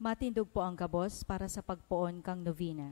Matindog po ang kabos para sa pagpoon kang novena.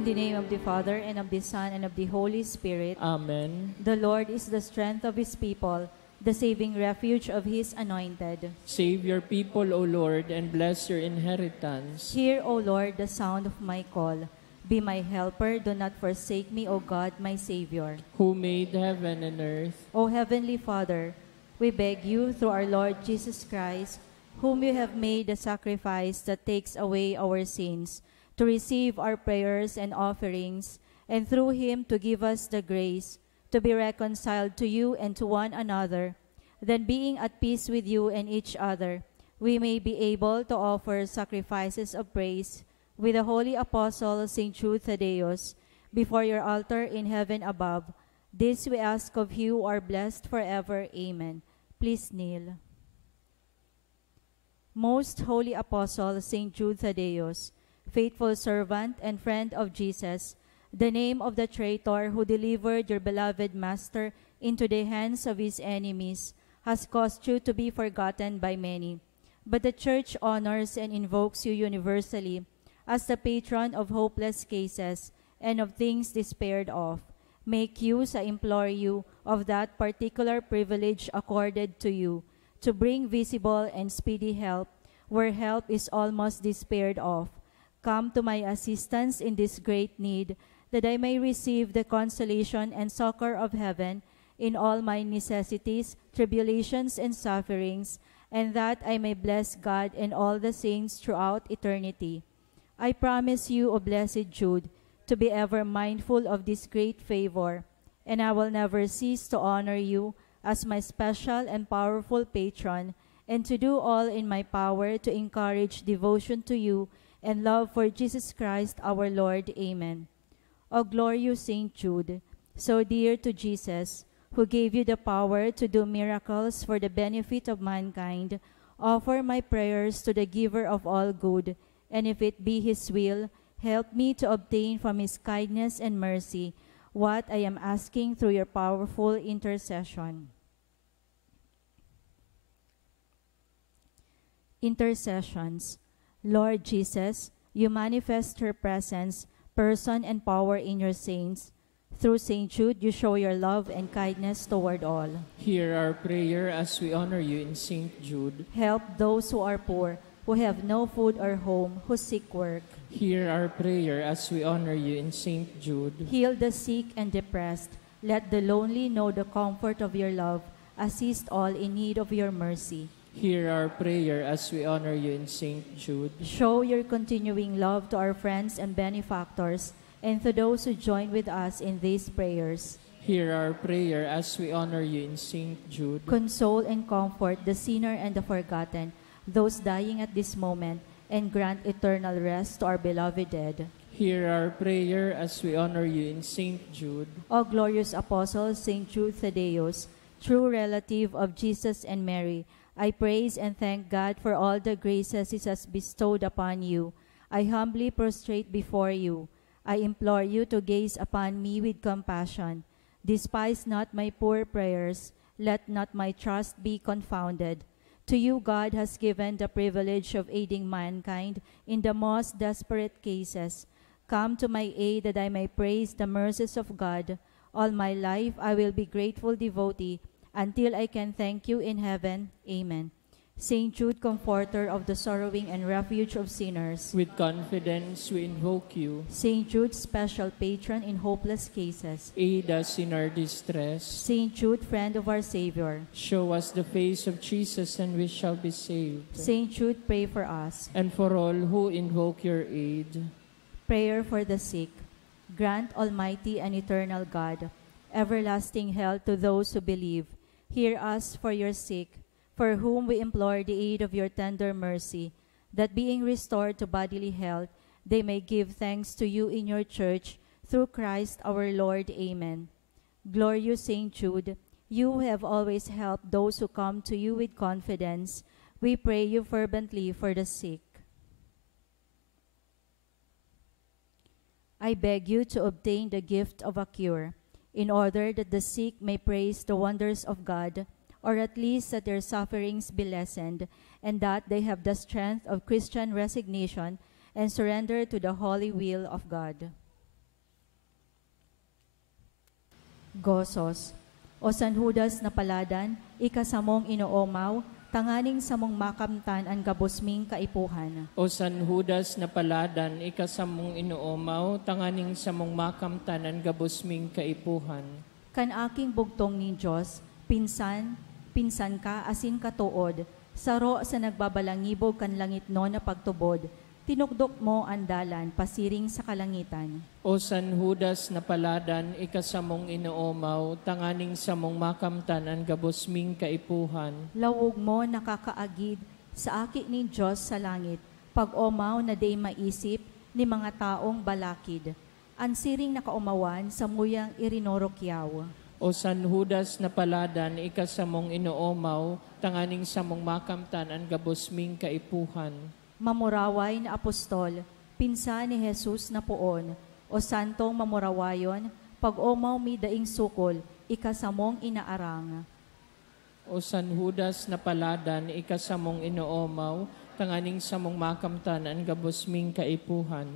In the name of the Father, and of the Son, and of the Holy Spirit. Amen. The Lord is the strength of His people, the saving refuge of His anointed. Save your people, O Lord, and bless your inheritance. Hear, O Lord, the sound of my call. Be my helper, do not forsake me, O God, my Savior. Who made heaven and earth. O Heavenly Father, we beg you, through our Lord Jesus Christ, whom you have made the sacrifice that takes away our sins, to receive our prayers and offerings, and through Him to give us the grace to be reconciled to you and to one another. Then, being at peace with you and each other, we may be able to offer sacrifices of praise with the holy apostle St. Jude Thaddeus before your altar in heaven above. This we ask of you who are blessed forever. Amen. Please kneel. Most holy apostle St. Jude Thaddeus, faithful servant and friend of Jesus, the name of the traitor who delivered your beloved Master into the hands of his enemies has caused you to be forgotten by many. But the Church honors and invokes you universally as the patron of hopeless cases and of things despaired of. Make use, I implore you, of that particular privilege accorded to you, to bring visible and speedy help where help is almost despaired of. Come to my assistance in this great need, that I may receive the consolation and succor of heaven in all my necessities, tribulations, and sufferings, and that I may bless God and all the saints throughout eternity. I promise you, O blessed Jude, to be ever mindful of this great favor, and I will never cease to honor you as my special and powerful patron, and to do all in my power to encourage devotion to you and love for Jesus Christ our Lord. Amen. O glorious Saint Jude, so dear to Jesus, who gave you the power to do miracles for the benefit of mankind, offer my prayers to the giver of all good, and if it be His will, help me to obtain from His kindness and mercy what I am asking through your powerful intercession. Intercessions. Lord Jesus, you manifest your presence, person, and power in your saints. Through St. Jude, you show your love and kindness toward all. Hear our prayer as we honor you in St. Jude. Help those who are poor, who have no food or home, who seek work. Hear our prayer as we honor you in St. Jude. Heal the sick and depressed. Let the lonely know the comfort of your love. Assist all in need of your mercy. Hear our prayer as we honor you in St. Jude. Show your continuing love to our friends and benefactors, and to those who join with us in these prayers. Hear our prayer as we honor you in St. Jude. Console and comfort the sinner and the forgotten, those dying at this moment, and grant eternal rest to our beloved dead. Hear our prayer as we honor you in St. Jude. O glorious Apostle, St. Jude Thaddeus, true relative of Jesus and Mary, I praise and thank God for all the graces He has bestowed upon you. I humbly prostrate before you. I implore you to gaze upon me with compassion. Despise not my poor prayers. Let not my trust be confounded. To you God has given the privilege of aiding mankind in the most desperate cases. Come to my aid that I may praise the mercies of God. All my life I will be grateful devotee until I can thank you in heaven. Amen. Saint Jude, comforter of the sorrowing and refuge of sinners. With confidence we invoke you. Saint Jude, special patron in hopeless cases. Aid us in our distress. Saint Jude, friend of our Savior. Show us the face of Jesus and we shall be saved. Saint Jude, pray for us. And for all who invoke your aid. Prayer for the sick. Grant, Almighty and eternal God, everlasting health to those who believe. Hear us for your sick, for whom we implore the aid of your tender mercy, that being restored to bodily health, they may give thanks to you in your church, through Christ our Lord. Amen. Glorious Saint Jude, you who have always helped those who come to you with confidence, we pray you fervently for the sick. I beg you to obtain the gift of a cure, in order that the sick may praise the wonders of God, or at least that their sufferings be lessened, and that they have the strength of Christian resignation and surrender to the holy will of God. Gozos. O San Judas na paladan, ikasamong inoomaw, tanganing samong makamtan ang gabusming kaipuhan. O San Judas na paladan, ikasamong inoomaw, tanganing samong makamtan ang gabusming kaipuhan. Kan aking bugtong ni Diyos, pinsan ka asin katuod, saro sa nagbabalangibog kan langit no na pagtubod, tinukdok mo ang dalan, pasiring sa kalangitan. O San Judas na paladan, ikasamong inoomaw, tanganing samong makamtan ang gabusming kaipuhan. Lawog mo nakakaagid sa aki ni Diyos sa langit, pag-omaw na day maisip ni mga taong balakid, ansiring nakaumawan sa muyang irinorokyaw. O San Judas na paladan, ikasamong inoomaw, tanganing samong makamtan ang gabusming kaipuhan. Mamuraway na apostol, pinsa ni Jesus na poon, o santong mamurawayon, pag-omaw mi daing sukol, ikasamong inaarang. O San Judas na paladan, ikasamong inoomaw, tanganing samong makamtan ang gabusming kaipuhan.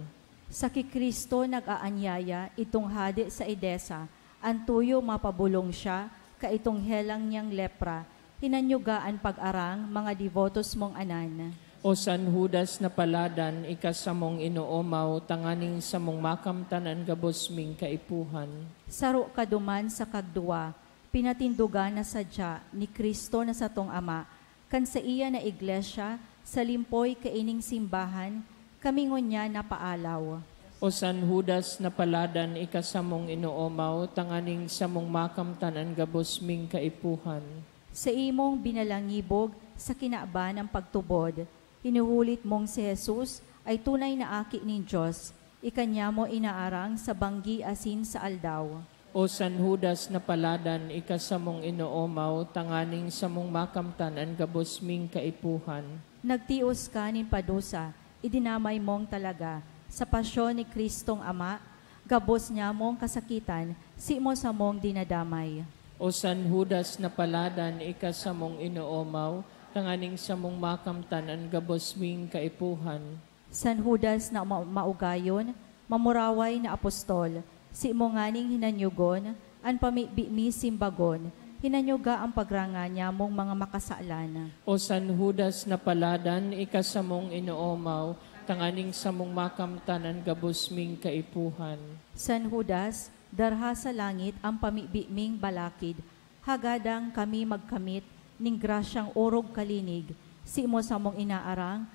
Sa kikristo nag-aanyaya, itong hadi sa Edesa, antuyo mapabulong siya, kaitong helang niyang lepra, hinanyugaan pag-arang mga devotos mong anan. O San Judas na paladan, ikasamong inoomaw, tanganing samong makamtan ang gabusming kaipuhan. Saro kaduman sa kagduwa, pinatindugan na sadya ni Kristo na sa tong Ama, kan sa iya na iglesia, sa limpoy kaining simbahan, kamingon niya na paalaw. O San Judas na paladan, ikasamong inoomaw, tanganing samong makamtan ang gabusming kaipuhan. Sa imong binalangibog, sa kinaaba ng pagtubod, hinuhulit mong si Jesus ay tunay na aki ni Diyos, ikanya mo inaarang sa banggi asin sa aldaw. O San Judas na paladan, ikasamong inoomaw, tanganing samong makamtan ang gabusming kaipuhan. Nagtios ka nin padusa, idinamay mong talaga, sa pasyon ni Kristong Ama, gabos niya mong kasakitan, si mo sa mong dinadamay. O San Judas na paladan, ikasamong inoomaw, tanganing samong makamtan ang gabusming kaipuhan. San Judas na maugayon, mamuraway na apostol, si mo nganing hinanyugon, an pamibimi simbagon, hinanyuga ang pagranga niya mong mga makasaalan. O San Judas na paladan, ikasamong inoomaw, tanganing samong makamtanan gabos ming kaipuhan. San Judas, darha sa langit ang pamibiming balakid, hagadang kami magkamit, ning grasyang orog kalinig, si mo sa mong inaarang,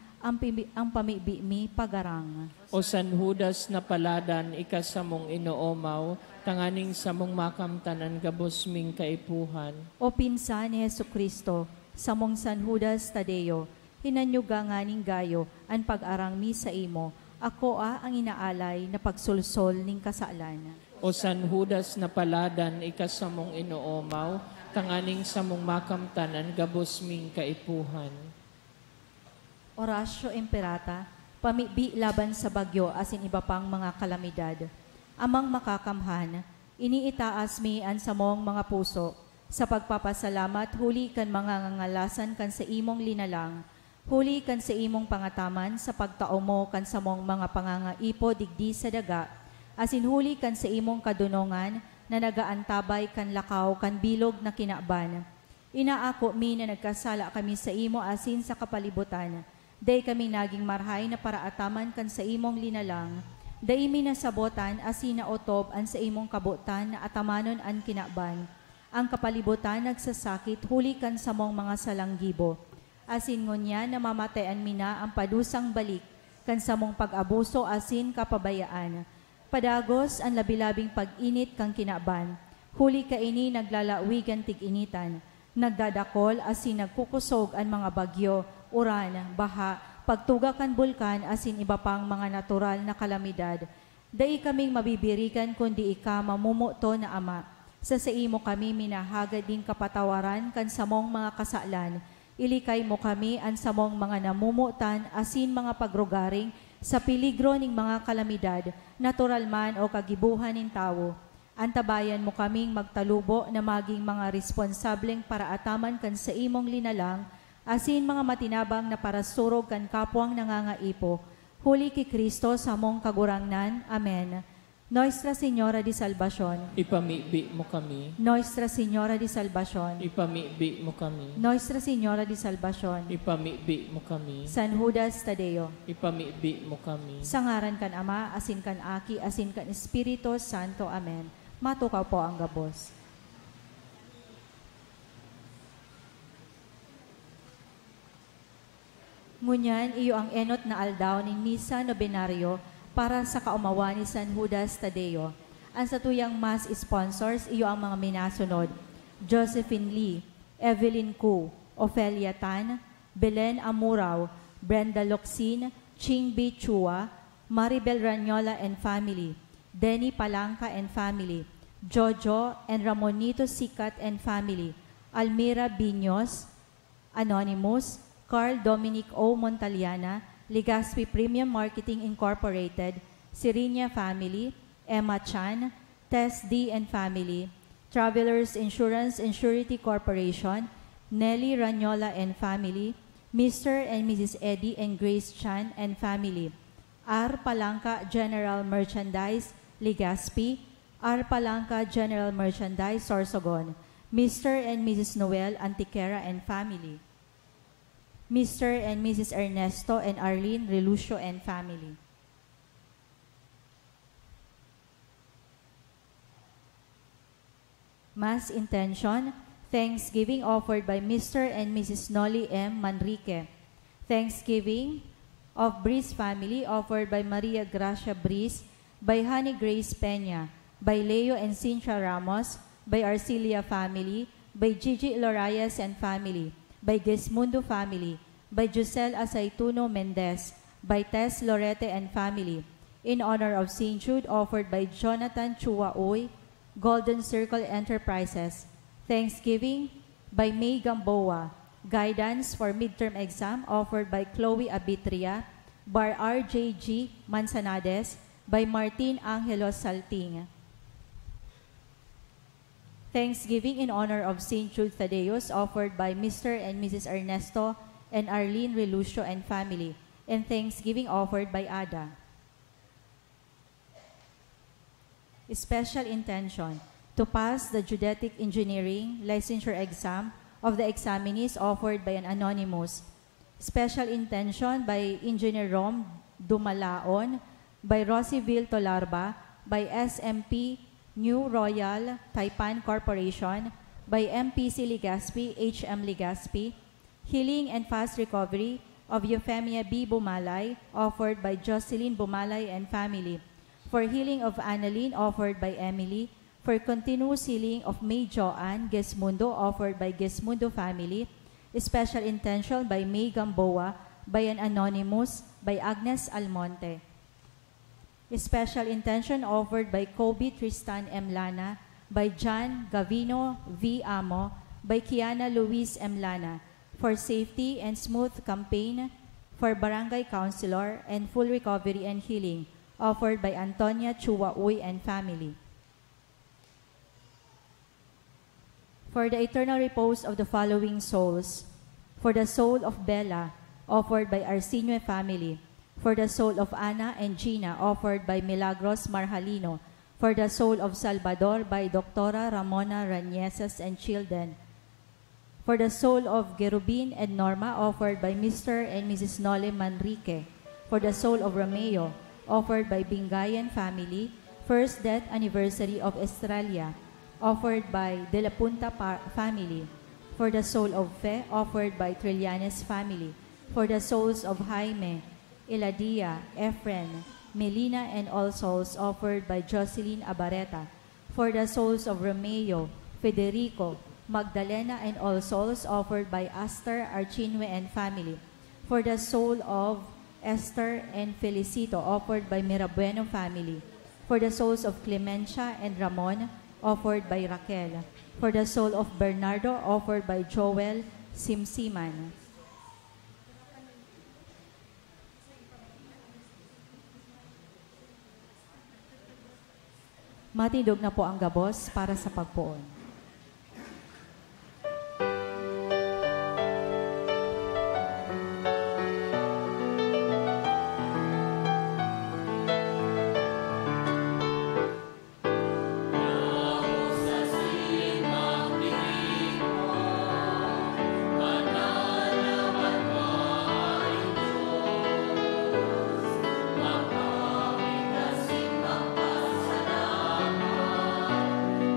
ang pamibimi pagarang. O San Judas na paladan, ikasamong inoomaw, tanganing samong makamtanan gabos ming kaipuhan. O pinsan ni Jesucristo, samong San Judas Tadeo, hinanyuga nga ning gayo, ang pag-arang mi sa imo, ako ang inaalay na pagsulsol ning kasalan. O San Judas na paladan, ikasamong inoomaw, tanganing samong makamtanan gabos ming kaipuhan. Oratio Imperata, pamibi laban sa bagyo asin iba pang mga kalamidad. Amang makakamhan, iniitaas mi an samong mga puso, sa pagpapasalamat huli kan mga ngangalasan kan sa imong linalang, huli kan sa imong pangataman sa pagtao mo kan samong mga pangangaipo digdi sa daga, asin huli kan sa imong kadunongan na nagaantabay kan lakaw kan bilog na kinaban. Inaako mi na nagkasala kami sa imo asin sa kapalibutan, day kami naging marhay na paraataman kan sa imong linalang, day mi nasabotan asin na otob an sa imong kabutan na atamanon an kinaban. Ang kapalibutan nagsasakit huli kan sa mong mga salanggibo. Asin ngunya namamatayan mi na ang padusang balik kan sa mong pag-abuso asin kapabayaan. Padagos ang labilabing pag-init kang kinaban. Huli ka ini naglalawigan tig-initan. Nagdadakol asin nagkukusog ang mga bagyo, uran, baha, pagtugakan bulkan asin iba pang mga natural na kalamidad. Dai kaming mabibirikan kundi ika mamumuto na Ama. Sa imo kami minahagad din kapatawaran kan samong mga kasalan. Ilikay mo kami an samong mga namumutan asin mga pagrugaring sa peligro ning mga kalamidad, natural man o kagibuhan ning tawo. Antabayan mo kaming magtalubo na maging mga responsableng paraataman kan sa imong linalang, asin mga matinabang na parasurog kan kapwang nangangaipo. Huli ki Kristo sa mong kagurangnan. Amen. Nuestra Señora de Salvación, Ipamibi mo kami. Nuestra Señora de Salvación, Ipamibi mo kami. Nuestra Señora de Salvación, Ipamibi mo kami. San Judas Tadeo, Ipamibi mo kami. sa ngaran kan Ama, asin kan Aki, asin kan Espiritu Santo. Amen. Matukaw po ang gabos. Ngunyan, iyo ang enot na aldaw ng Misa Nobenaryo para sa kaumawa ni San Judas Tadeo. Ang satuyang mass sponsors, iyo ang mga minasunod: Josephine Lee, Evelyn Ku, Ofelia Tan, Belen Amurao, Brenda Locsin, Ching B. Chua, Maribel Ranyola and family, Denny Palanca and family, Jojo and Ramonito Sikat and family, Almira Binyos, Anonymous, Carl Dominic O. Montaliana, Legaspi Premium Marketing Incorporated, Sirinia Family, Emma Chan, Tess D. and family, Travelers Insurance and Surety Corporation, Nelly Ranyola and family, Mr. and Mrs. Eddie and Grace Chan and family, R. Palanca General Merchandise, Legaspi, R. Palanca General Merchandise, Sorsogon, Mr. and Mrs. Noel Antiquera and family, Mr. and Mrs. Ernesto and Arlene Relucio and family. Mass intention, Thanksgiving offered by Mr. and Mrs. Nolly M. Manrique. Thanksgiving of Breeze family offered by Maria Gracia Breeze, by Honey Grace Peña, by Leo and Cynthia Ramos, by Arcilia family, by Gigi Lorayas and family, by Gesmundo family, by Giselle Asaituno Mendez, by Tess Lorete and family, in honor of St. Jude offered by Jonathan Chua Uy, Golden Circle Enterprises. Thanksgiving by May Gamboa, guidance for midterm exam offered by Chloe Abitria, by RJG Manzanades, by Martin Angelos Salting. Thanksgiving in honor of St. Jude Thaddeus offered by Mr. and Mrs. Ernesto and Arlene Relucio and family, and Thanksgiving offered by Ada. Special intention, to pass the geodetic engineering licensure exam of the examinees offered by an anonymous. Special intention by Engineer Rom Dumalaon, by Rosiville Tolarba, by SMP New Royal Taipan Corporation, by MPC Legazpi, HM Legazpi. Healing and fast recovery of Euphemia B. Bumalay, offered by Jocelyn Bumalay and family. For healing of Annalyn, offered by Emily. For continuous healing of May Joanne Gesmundo, offered by Gesmundo family. Special intention by May Gamboa, by an anonymous, by Agnes Almonte. Special intention offered by Kobe Tristan M. Lana, by John Gavino V. Amo, by Kiana Luis M. Lana, for safety and smooth campaign for barangay councilor and full recovery and healing, offered by Antonia Chua Uy and family. For the eternal repose of the following souls, for the soul of Bella, offered by Arsenio family. For the soul of Ana and Gina, offered by Milagros Marhalino. For the soul of Salvador, by Doctora Ramona Ranieses and children. For the soul of Gerubin and Norma, offered by Mr. and Mrs. Nole Manrique. For the soul of Romeo, offered by Bingayan family. First death anniversary of Estralia, offered by De La Punta family. For the soul of Fe, offered by Trillanes family. For the souls of Jaime, Eladia, Efren, Melina, and all souls, offered by Jocelyn Abareta. For the souls of Romeo, Federico, Magdalena, and all souls, offered by Aster, Archinwe, and family. For the soul of Esther and Felicito, offered by Mirabueno family. For the souls of Clemencia and Ramon, offered by Raquel. For the soul of Bernardo, offered by Joel Simsiman. Matindog na po ang gabos para sa pagpuon.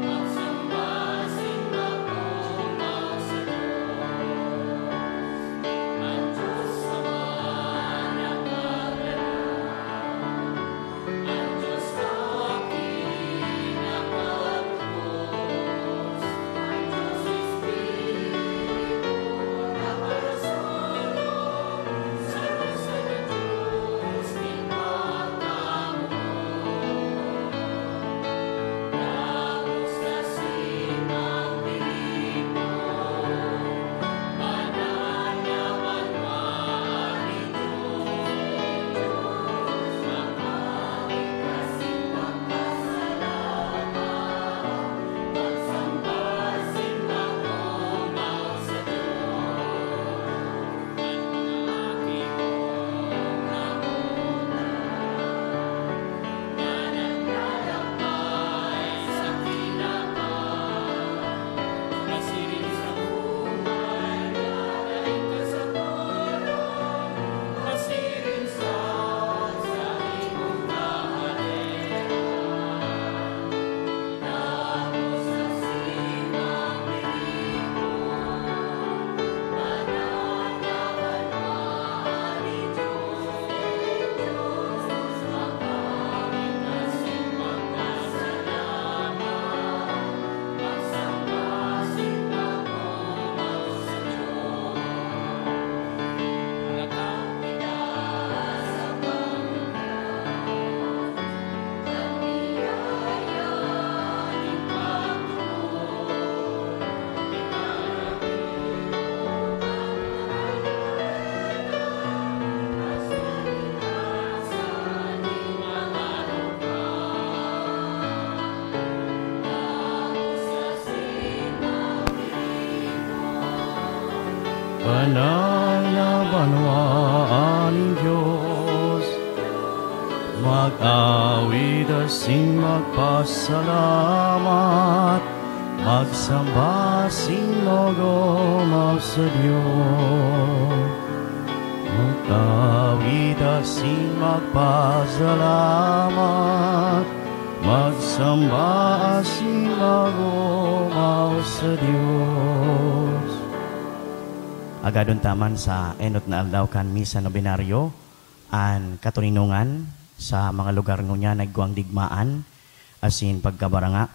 Magsamba asin magpasalamat, magsamba sinugomaw sa Diyos. Magtawid asin magpasalamat, magsamba asin magumaw sa Diyos. Agadon taman sa enot na aldaw kan misa nobinaryo, an katuninungan sa mga lugar ngunya nagguang digmaan, asin pagkabaranga,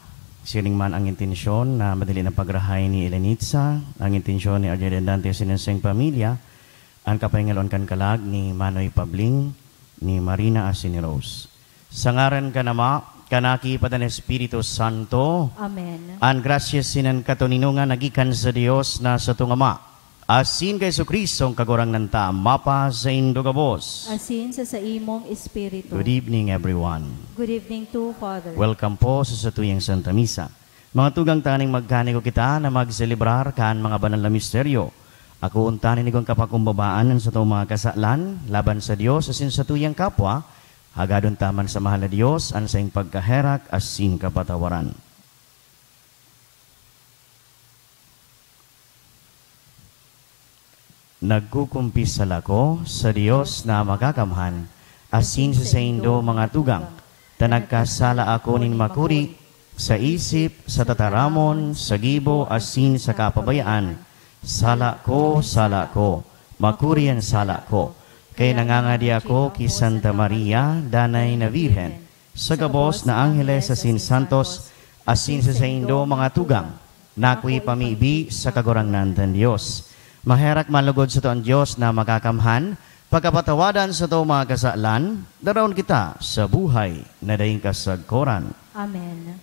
siring man ang intensyon na madali na pagrahay ni Elenitsa, ang intensyon ni Arjedendante sinenseng pamilya, ang kapahingalon kan kalag ni Manoy Pabling, ni Marina asin ni Rose. Sa ngaran ka nama, kanaki padan Espiritu Santo. Amen. Ang gracias sinan katuninungan nagikan sa Dios na sa tungama. Asin kay Jesucristo ang kagurang nanta mapa sa Indogabos. Asin sa imong espiritu. Good evening everyone. Good evening to Father. Welcome po sa tuyang Santa Misa. Mga tugang taning magkaniko kita na magselebrar kan mga banal na misteryo. Ako untanin ni kong kapakumbabaan sa itong mga kasalan, laban sa Diyos, asin sa tuyang kapwa, hagadon taman sa mahal na Diyos, an sa ing pagkaherak, asin kapatawaran. Nagkukumpisal ako sa Diyos na makakamhan, asin sa indo mga tugang, tanagkasala ako nin makuri, sa isip, sa tataramon, sa gibo, asin sa kapabayaan, sala ko, makurian sala ko. Kay nangangadi ako ki Santa Maria, danay na Virhen, sa gabos na Angeles asin Santos, asin sa indo mga tugang, nakwi pamibi sa kagurangnan ng Diyos. Maherak malugod sa to ang Diyos na makakamhan, pagkapatawadan sa to mga kasalan, darawon kita sa buhay na daing kasagkoran. Amen.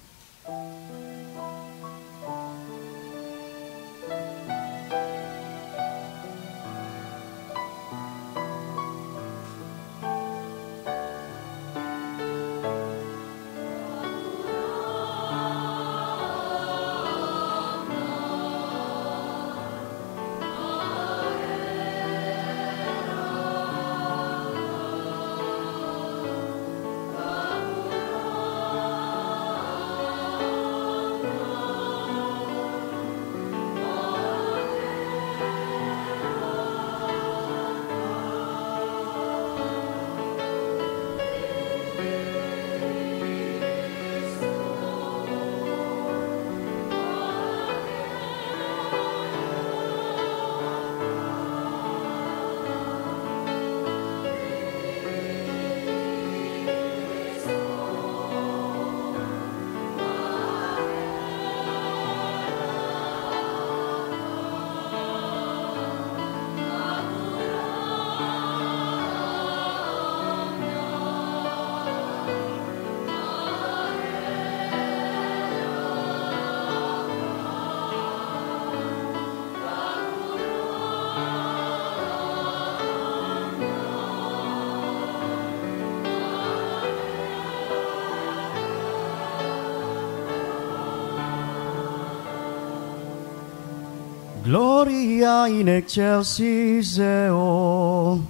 Gloria in excelsis Deo.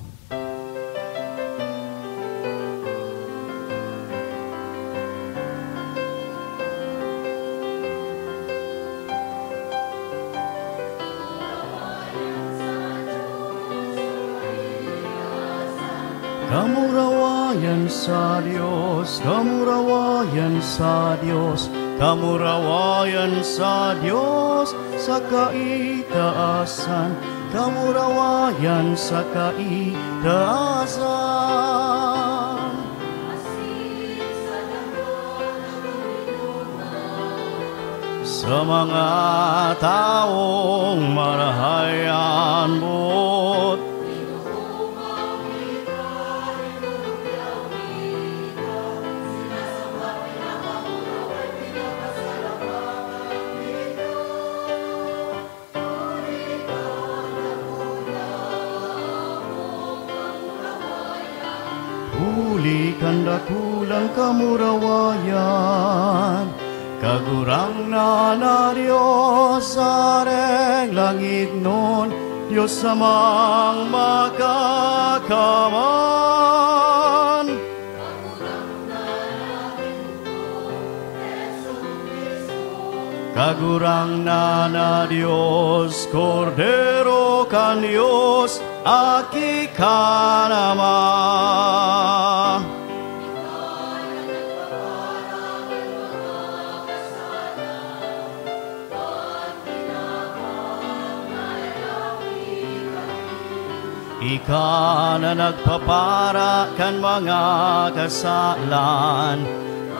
Kamurawayan sa Diyos, kamurawayan sa Diyos, kamurawayan sa Diyos sa kaitaasan, kamurawayan sa kaitaasan. Sa mga taong marahayan mo't huli kandakulang kamurawayan, kagurang na Diyos sa langit nun, Diyos samang makakaman. kagurang na Diyos, Kordero kan Diyos, aki ka naman. Ika na nagpapara kan mga kasalan,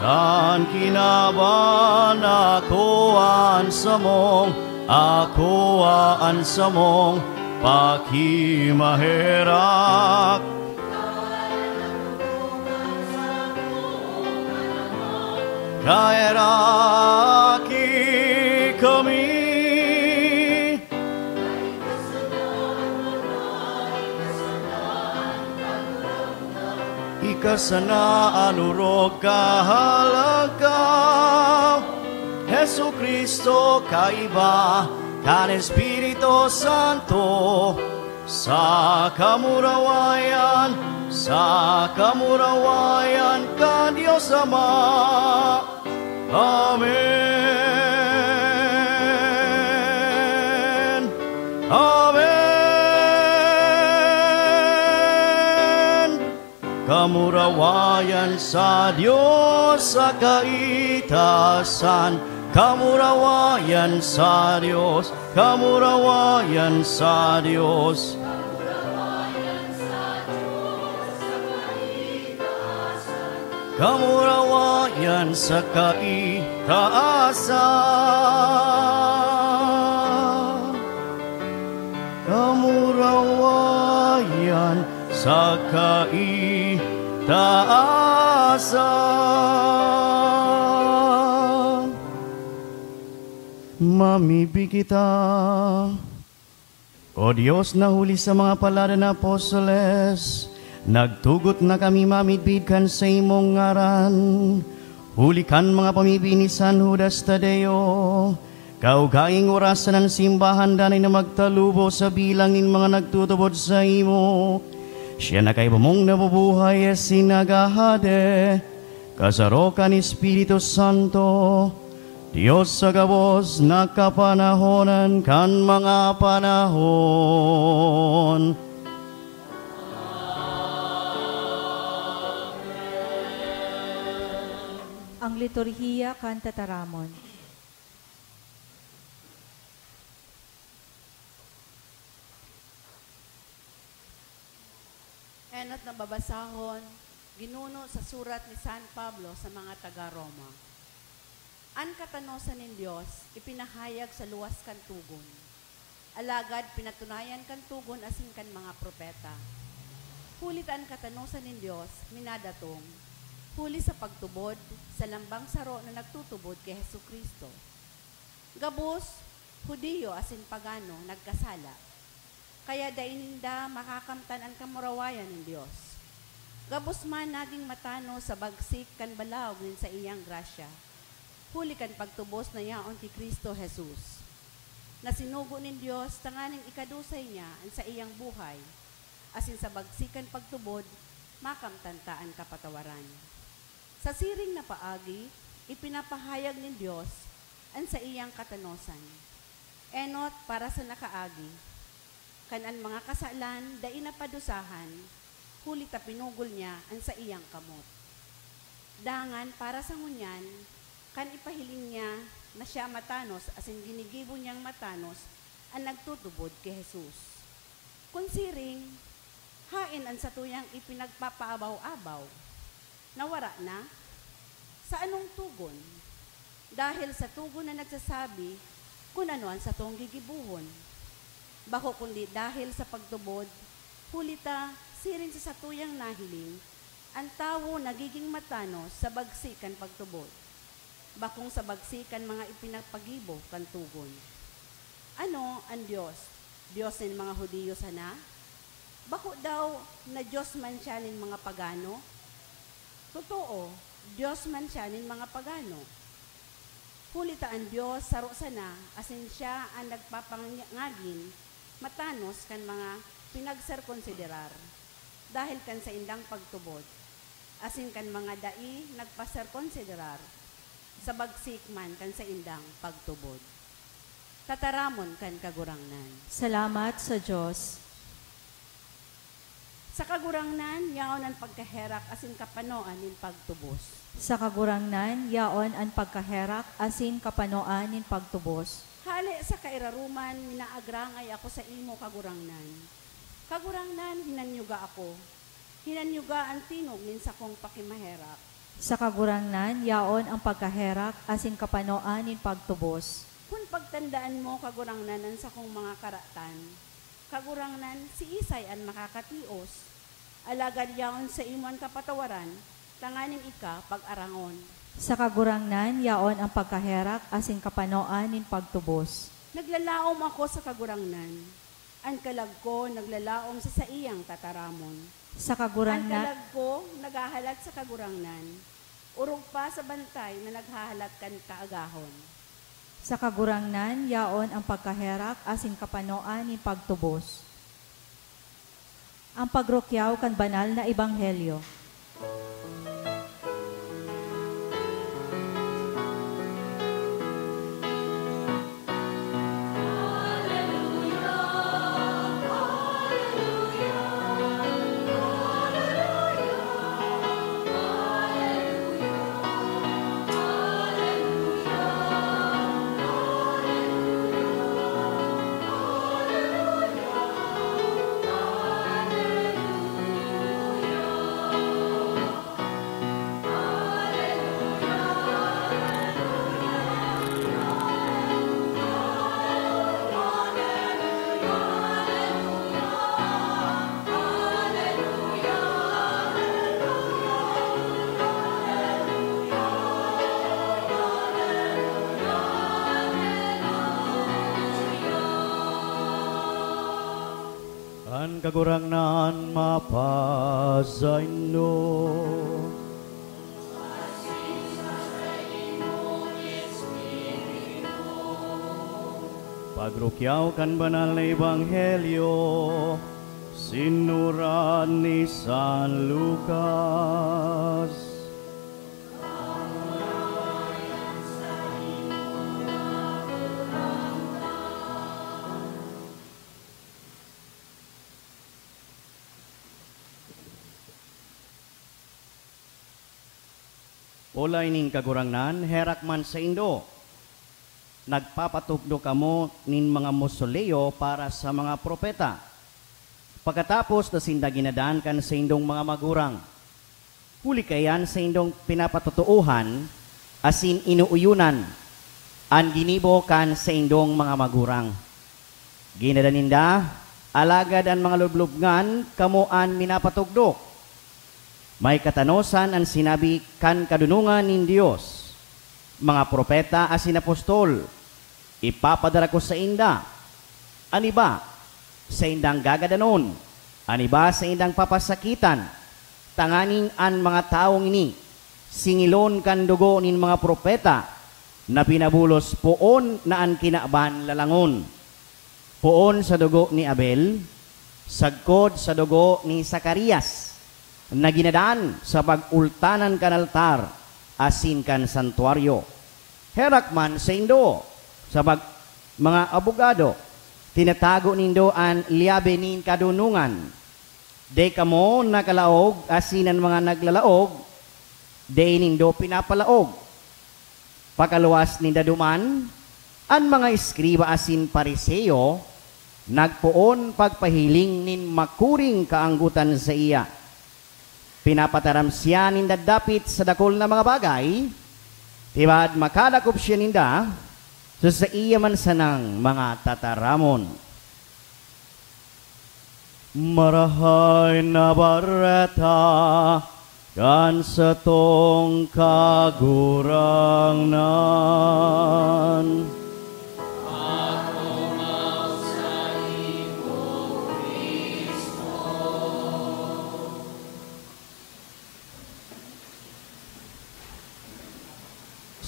kan kinaban akuan sa mong pakimaherak. Kaeraki kami, ikasana anurog kahalaga, Hesu Kristo kaiba, kan Espiritu Santo, sa kamurawayan kan Diyos Ama. Amen. Amen. Kamurawayan sa Diyos sa kaitasan, kamurawayan sa Diyos, kamurawayan sa Diyos. Kamurawayan sa kaitaasan, kamurawayan sa kaitaasan. Mamibig kita, O Diyos na huli sa mga palada na apostoles, nagtugot na kami mamidbidkan sa imong ngaran. Hulikan mga pamibig ni San Judas Tadeo, kaugaing orasan ng simbahan danay na magtalubo sa bilang nin mga nagtutubod sa imo. Siya na kay bumong nabubuhay e sinagahade, kasarokan Espiritu Santo, Diyos sa gabos na kapanahonan kan mga panahon. Ang liturhiya kan tataramon. Enot na babasahon, ginuno sa surat ni San Pablo sa mga taga-Roma. An katanosan nin Diyos, ipinahayag sa luwas kan tugon. Alagad pinatunayan kan tugon asin kan mga propeta. Hulit an katanosan nin Diyos, minadatong, huli sa pagtubod, sa lambang saro na nagtutubod kay Hesu Kristo. Gabos, Hudiyo asin pagano, nagkasala. Kaya daininda makakamtan ang kamurawayan ng Diyos. Gabos man naging matano sa bagsik kan balaog nin sa iyang grasya. Huli kan pagtubos na yaon ti Kristo Jesus. Nasinugo nin Diyos, tanganing ikadusay niya ang sa iyang buhay. Asin sa bagsikan pagtubod, makamtantaan kapatawaran. Sa siring na paagi, ipinapahayag nin Diyos ang sa iyang katanosan. Enot para sa nakaagi, kanan mga kasalan, dai napadusahan, huli ta pinugol niya ang sa iyang kamot. Dangan para sa ngunyan, kan ipahiling niya na siya matanos, asin ginigibo niyang matanos, ang nagtutubod kay Jesus. Kunsiring, hain ang sa tuyang ipinagpapaabaw-abaw, nawara na, sa anong tugon? Dahil sa tugon na nagsasabi, kung ano ang sa tong gigibuhon. Bako kundi dahil sa pagtubod, hulita sirin sa satuyang nahiling, ang tawo nagiging matanos sa bagsikan pagtubod. Bakong sa bagsikan mga ipinagpagibo kan tugon. Ano ang Diyos? Diyos ng mga Hudiyo sana? Bako daw na Diyos man siya ng mga pagano? Totoo, Diyos man siya ng mga pagano. Hulita ang Diyos saro sana, asin siya ang nagpapangagin, matanos kan mga pinagserkonsiderar, dahil kan sa indang pagtubod, asin kan mga dai nagpaserkonsiderar, sa bagsik man kan sa indang pagtubod. Tataramon kan kagurangnan. Salamat sa Diyos. Sa kagurangnan, yaon ang pagkaherak asin kapanoan in pagtubos. Sa kagurangnan, yaon ang pagkaherak asin kapanoan nin pagtubos. Hali sa kairaruman, minaagrangay ako sa imo kagurangnan. Kagurangnan, hinanyuga ako. Hinanyuga ang tinog nin sa kong pakimaherak. Sa kagurangnan, yaon ang pagkaherak asin kapanoan nin pagtubos. Kung pagtandaan mo kagurangnan sa kong mga karatan, kagurangnan si Isay ang makakatios. Alagad yaon sa imuan kapatawaran, tanganin ika pag-arangon. Sa kagurangnan, yaon ang pagkaherak asin kapanoan nin pagtubos. Naglalaom ako sa kagurangnan. Ang kalag ko naglalaom sa iyang tataramon. Sa Ang kagurangnan, kalag ko naghahalat sa kagurangnan. Urog pa sa bantay na naghahalat kan kaagahon. sa kagurangnan, yaon ang pagkaherak asin kapanoan nin pagtubos. Ang pagrukyaw kan banal na ebanghelyo. An kagurangnan mapazaino. Pagrukyaw kan banal na ebanghelyo, sinuran ni San Lucas. Ulay ning kagurangnan, herak man sa Indo. Nagpapatugdo kamo nin mga musoleo para sa mga propeta. Pagkatapos na sinda ginadaan kan sa indong mga magurang. Huli kayan sa indong pinapatutuuhan, asin inuuyunan, ang ginibo kan sa indong mga magurang. Ginadaninda, alagad ang mga lublubngan, kamo an minapatugdo. May katanosan ang sinabi kan kadunungan ng Diyos. Mga propeta asin apostol, ipapadara ko sa inda. Aniba sa indang gagadanon, aniba sa indang papasakitan. Tanganin ang mga taong ini, singilon kan dugo nin mga propeta, na pinabulos poon na ang kinaaban lalangon. Poon sa dugo ni Abel, sagkod sa dugo ni Zacarias, na ginadaan sa pag-ultanan kan altar, asin kan santuaryo. Herak man sa Indo, sa mga abogado, tinatago nindo ang liabe nin kadunungan. De kamo nakalaog, asinan mga naglalaog, de nindo pinapalaog. Pakaluwas ninda duman, ang mga eskriba asin pariseo, nagpoon pagpahiling nin makuring kaanggutan sa iya. Pinapataram siya ninda dapit sa dakol na mga bagay, tibad makadakop siya ninda, so sa iya man sanang mga tataramon. Marahay na bareta, kan sa tong kagurangnan.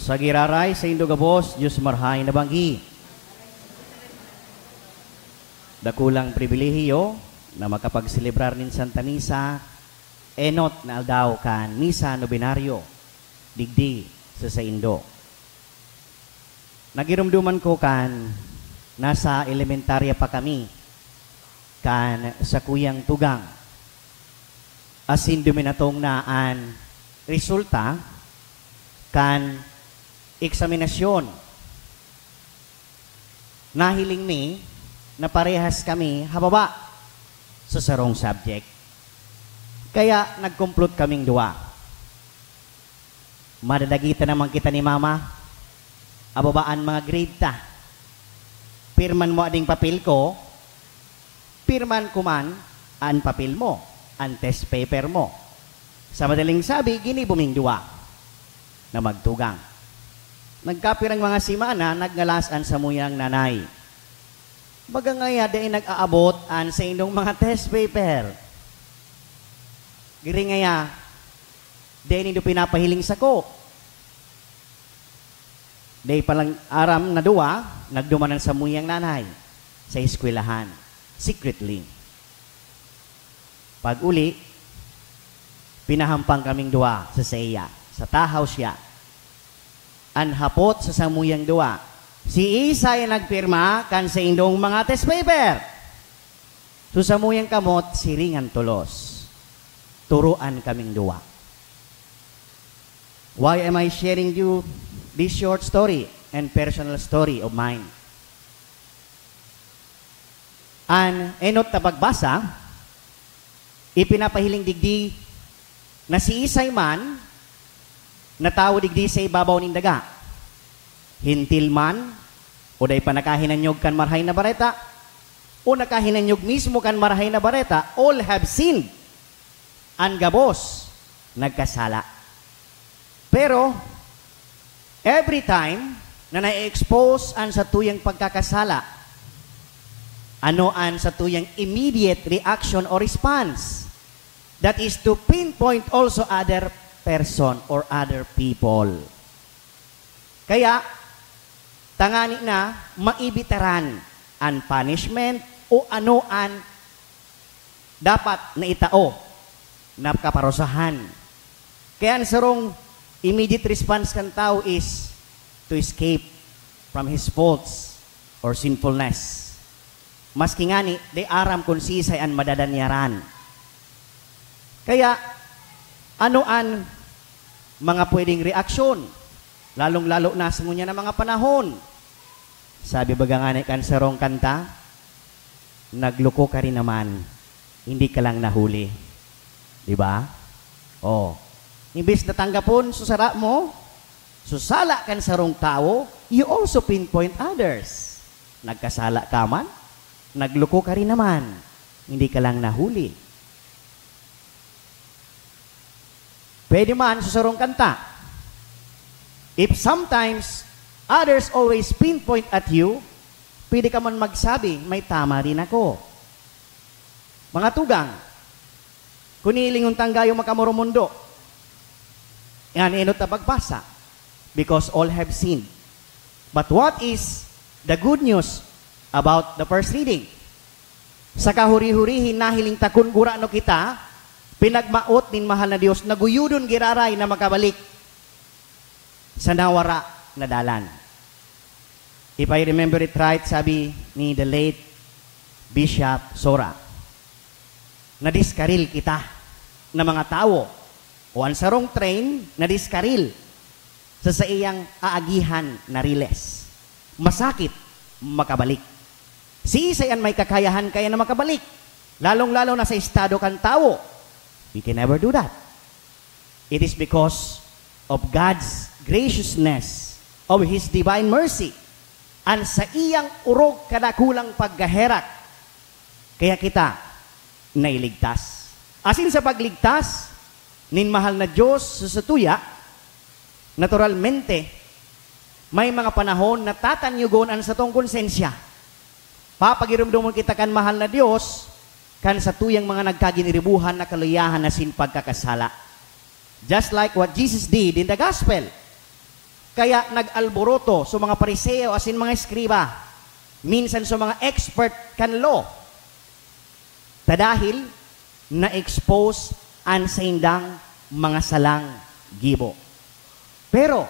Sa giraray sa Indogabos, Diyos marhay na banggi. Dakulang pribilehiyo na makapagselebrar nin Santa Misa, enot na aldaw kan Misa Nobenaryo, digdi sa Indo. Nagirumduman ko kan, nasa elementarya pa kami, kan sa kuyang tugang. Asin duminatong naan resulta, kan eksaminasyon. Nahiling mi, na parehas kami hababa sa sarong subject. Kaya nagkumplot kaming dua. Madadagita naman kita ni mama, ababaan mga grade ta. Pirman mo ading papel ko, pirman ko man ang papel mo, ang test paper mo. Sa madaling sabi, ginibuming dua na magtugang. Nagkapirang mga simana, nagnalasan sa muyang nanay. Baga ngaya, dahil nag-aabot an sa inyong mga test paper. Giri ngaya, dahil nindo pinapahiling sa ko. Dahil palang aram na dua, nagdumanan sa muyang nanay sa eskwelahan, secretly. Pag uli, pinahampang kaming dua sa iya, sa tahaw siya. Anhapot sa samuyang dua, si Isa ay nagpirma kan sa indong mga test paper. So samuyang kamot, siringan tulos. Turuan kaming dua. Why am I sharing you this short story and personal story of mine? An enot na pagbasa, ipinapahiling digdi na si Isay man, natawo digdi sa ibabaw ning daga. Hintil man, o day pa nakahinanyog kan marhay na bareta, o nakahinanyog mismo kan marhay na bareta, all have sinned. Ang gabos, nagkasala. Pero, every time na na-expose an sa tuyang pagkakasala, ano an sa tuyang immediate reaction or response? That is to pinpoint also other person or other people. Kaya, tangani na maibitaran an punishment o ano an dapat na itao na kaparusahan. Kaya ang sarong immediate response kan tao is to escape from his faults or sinfulness. Maski ngani, di aram kung sisay an madadanyaran. Kaya, ano an mga pwedeng reaksyon? Lalong-lalo na sa ngunya na mga panahon. Sabi baga ngani kan sarong kanta, nagluko ka rin naman, hindi ka lang nahuli. Diba? Oh. Imbis na tanggapon, susara mo, susala kan sarong tao, you also pinpoint others. Nagkasala ka man, nagluko ka rin naman, hindi ka lang nahuli. Pwede man sa sarong kanta. If sometimes others always pinpoint at you, pwede ka man magsabi, may tama rin ako. Mga tugang, kuniling untang gayo makamurumundo, yan inot na pagbasa, because all have sinned. But what is the good news about the first reading? Sa kahuri-hurihin nahiling takun gura no kita, pinagmaot nin mahal na Diyos, naguyudon giraray na makabalik sa nawara na dalan. If I remember it right, sabi ni the late Bishop Sora, nadiskaril kita na mga tao o ang sarong train nadiskaril sa iyang aagihan na riles. Masakit makabalik. Si Isayan may kakayahan kaya na makabalik. Lalong-lalo na sa estado kan tao. We can never do that. It is because of God's graciousness, of His divine mercy, and sa iyang urog kadakulang paggaherak, kaya kita nailigtas. Asin sa pagligtas, nin mahal na Diyos sa tuya, naturalmente, may mga panahon na tatanyugon ang sa tong konsensya. Papagirumdumon kita kan mahal na Diyos, kan sa tuyang mga nagkaginiribuhan na kaluyahan na sin pagkakasala. Just like what Jesus did in the gospel. Kaya nag-alboroto sa mga pariseo asin mga eskriba, minsan sa mga expert kan law. Tadahil na-expose ang sa indang mga salang gibo. Pero,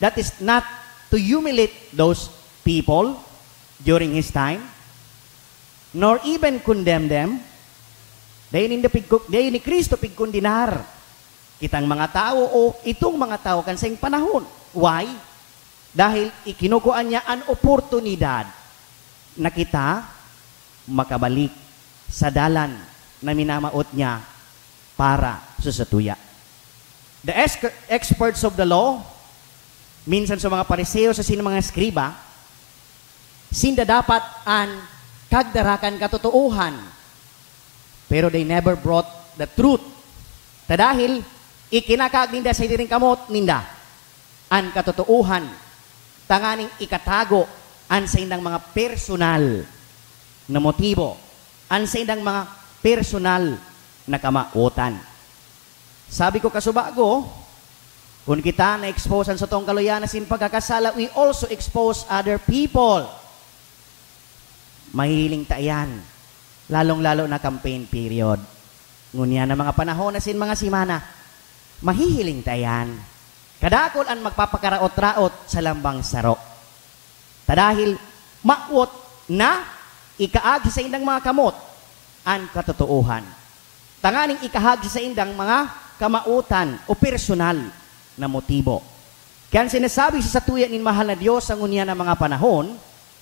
that is not to to humiliate those people during his time, nor even condemn them. Dayon ni Kristo pigkundinar kitang mga tao o itong mga tao kansing panahon. Why? Dahil ikinukuan niya an oportunidad na kita makabalik sa dalan na minamaot niya para sa satuya. The experts of the law, minsan sa mga pariseo, sa sino mga skriba, sinda dapat an kagdarakan katotohan. Pero they never brought the truth. Dahil ikinakag ninda sa diring kamot ninda an katotohan, tanganing ikatago an sa indang mga personal na motibo, an sa indang mga personal na kamautan. Sabi ko kasubago, kung kita na-exposean sa tong kaluyanan sin pagkakasala, we also expose other people. Mahihiling tayan, lalong-lalo na campaign period. Ngunya na mga panahon na sin mga simana, mahihiling tayan. Kadakol ang magpapakaraot-raot sa lambang saro. Tadahil makwot na ikaag sa indang mga kamot ang katotohan. Tanganing ikahag sa indang mga kamautan o personal na motibo. Kaya sinasabi sa satuya ni mahal na Diyos ang unya na mga panahon,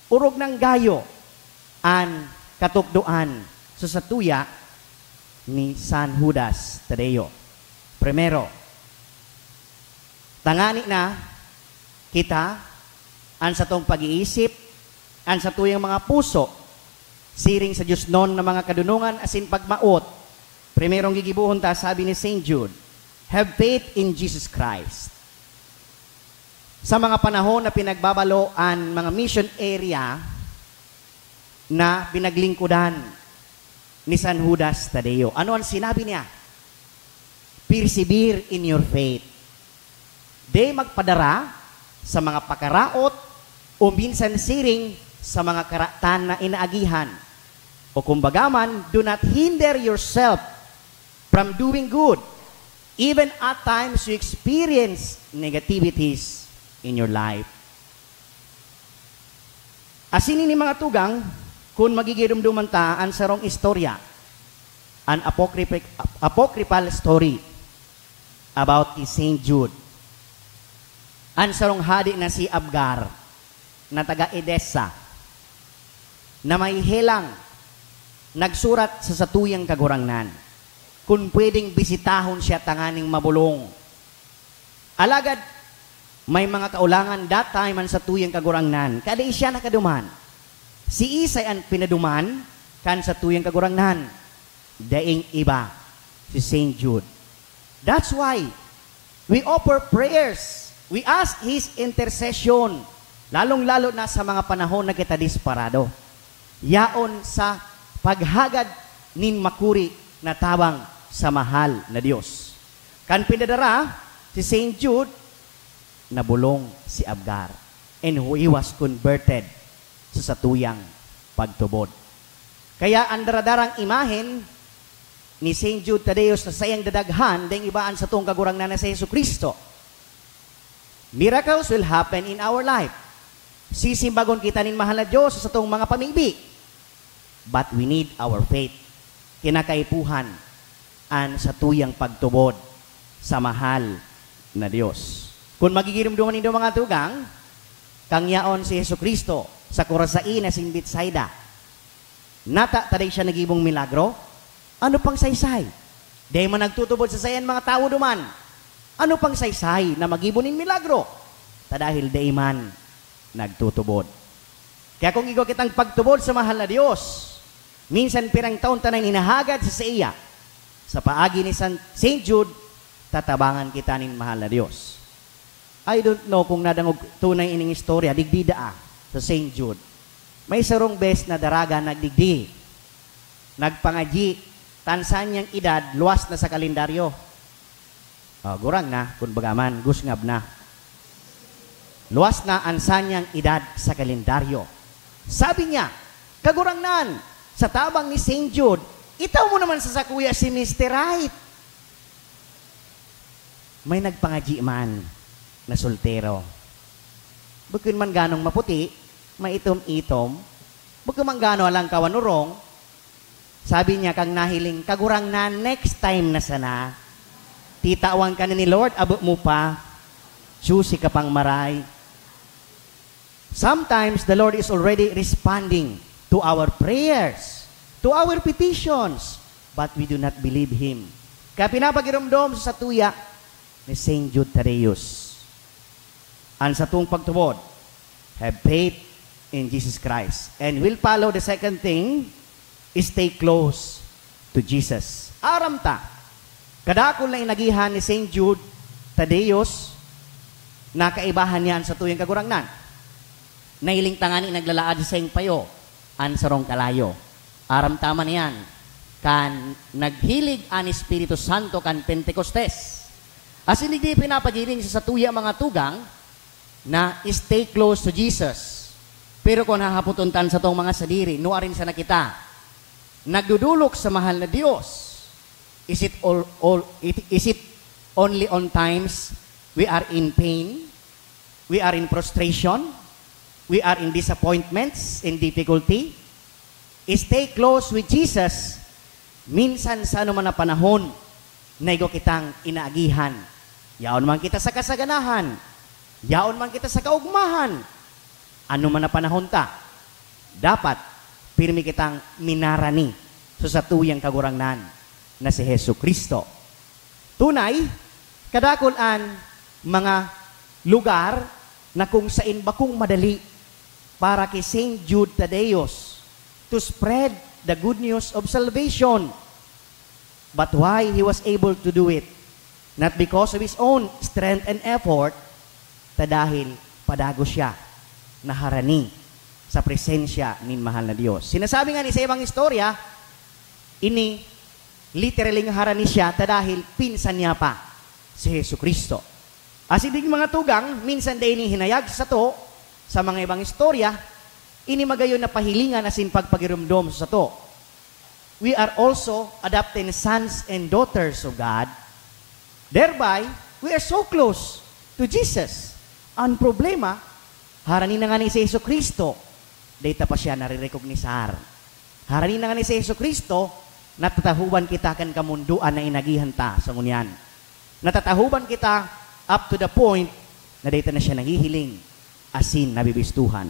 urog ng gayo ang katukduan sa satuya ni San Judas Tadeo. Primero, tangani na kita ang satong pag-iisip, ang satuyang mga puso, siring sa Diyos noon na mga kadunungan asin pagmaot. Primerong gigibuhon ta, sabi ni St. Jude, have faith in Jesus Christ. Sa mga panahon na pinagbabalo ang mga mission area na pinaglingkudan ni San Judas Tadeo, ano ang sinabi niya? Persevere in your faith. Di magpadara sa mga pakaraot o minsan siring sa mga karatan na inaagihan. O kumbagaman, do not hinder yourself from doing good. Even at times you experience negativities in your life. Asinin ni mga tugang, kung magigirumduman ta ang sarong istorya, an apocryphal story about the St. Jude. Ang sarong hadi na si Abgar, na taga Edessa, na may helang, nagsurat sa satuyang kagurangnan, kung pwedeng bisitahon siya tanganing mabulong. Alagad, may mga kaulangan that time ang satuyang kagurangnan, kada siya nakaduman. Si Isay ang pinaduman, kan satuyang kagurangnan, daing iba, si St. Jude. That's why, we offer prayers. We ask His intercession, lalong-lalo na sa mga panahon na kita disparado. Yaon sa paghagad nin makuri na tabang sa mahal na Diyos. Kan pinadara, si St. Jude, nabulong si Abgar. And he was converted sa satuyang pagtubod. Kaya ang daradarang imahen ni St. Jude Tadeo sa sayang dadaghan, dahil ibaan sa tuong kagurangnan na sa Yesu Kristo. Miracles will happen in our life. Sisimbagon kita nin mahal na Diyos sa itong mga pamigbi. But we need our faith. Kinakaipuhan an sa tuyang pagtubod sa mahal na Diyos. Kung magigirumduman nindo mga tugang, kangyaon si Yesu Kristo sa Kurasain na sin Betsaida. Nata taday siya nagibong milagro. Ano pang saysay? Dahil man nagtutubod sa sayan mga tao duman. Ano pang saysay na magibunin milagro? Dahil dahil man nagtutubod. Kaya kung igaw kitang pagtubod sa mahal na Diyos, minsan pirang taon tanay ninahagad sa iya, sa paagi ni St. Jude, tatabangan kita nin mahal na Diyos. I don't know kung nadangog tunay ining istorya, digdida sa St. Jude. May sarong bes na daraga nagdigdi, nagpangaji, tansan niyang edad, luwas na sa kalendaryo. Gurang na, kung bagaman, gusngab na. Luwas na ang sanyang edad sa kalendaryo. Sabi niya, kagurangnan, sa tabang ni St. Jude, itaw mo naman sa sakuya si Mr. Right. May nagpangaji man na soltero. Bukun man ganong maputi, maitom-itom, bukun man gano alang kawanurong, sabi niya kang nahiling, kagurang na next time na sana, titawan ka na ni Lord, abot mo pa, susi ka pang maray. Sometimes the Lord is already responding to our prayers, to our petitions, but we do not believe Him. Kaya pinapagiramdom sa tuya ni St. Jude Thaddeus. Ang sa tuong pagtubod, have faith in Jesus Christ. And we'll follow the second thing, is stay close to Jesus. Aram ta, kadakol na inagihan ni St. Jude Thaddeus, na kaibahan niyan sa tuyang kagurangnan. Nailing tangani naglalaad sa payo, an sarong kalayo. Aram tama niyan, kan naghilig an Espiritu Santo kan Pentecostes. As hindi pinapagiling sa tuya mga tugang, na stay close to Jesus. Pero kung hahaputuntan sa tong mga sadiri, nuarin sa nakita, nagdudulok sa mahal na Diyos. Is it only on times we are in pain, we are in frustration, we are in disappointments, in difficulty? Stay close with Jesus. Minsan sa ano man na panahon, naigo kitang inaagihan. Yaon man kita sa kasaganahan, yaon man kita sa kaugmahan, ano man na panahon ta, dapat pirmi kitang minarani sa tuyang kagurangnan na si Hesu Kristo. Tunay, kadakulan mga lugar na kung sain bakong madali para kay St. Jude Thaddeus to spread the good news of salvation. But why he was able to do it? Not because of his own strength and effort, dahil padago siya naharani sa presensya ni mahal na Diyos. Sinasabi nga ni sa ibang istorya, ini literally nga harani siya dahil pinsan niya pa si Hesu Kristo. As ibig mga tugang, minsan day ini hinayag sa to, sa mga ibang istorya, ini magayon na pahilingan asin pagpagirumdom sa to. We are also adopted sons and daughters of God. Thereby, we are so close to Jesus. Ang problema, harani na nga ni si Hesu Kristo, data pa siya nare-recognisar. Harani na nga ni si Hesu Kristo, natatahuban kita kan kamunduan na inagihan ta sa ngunyan. Natatahuban kita up to the point na data na siya nanghihiling, asin nabibistuhan.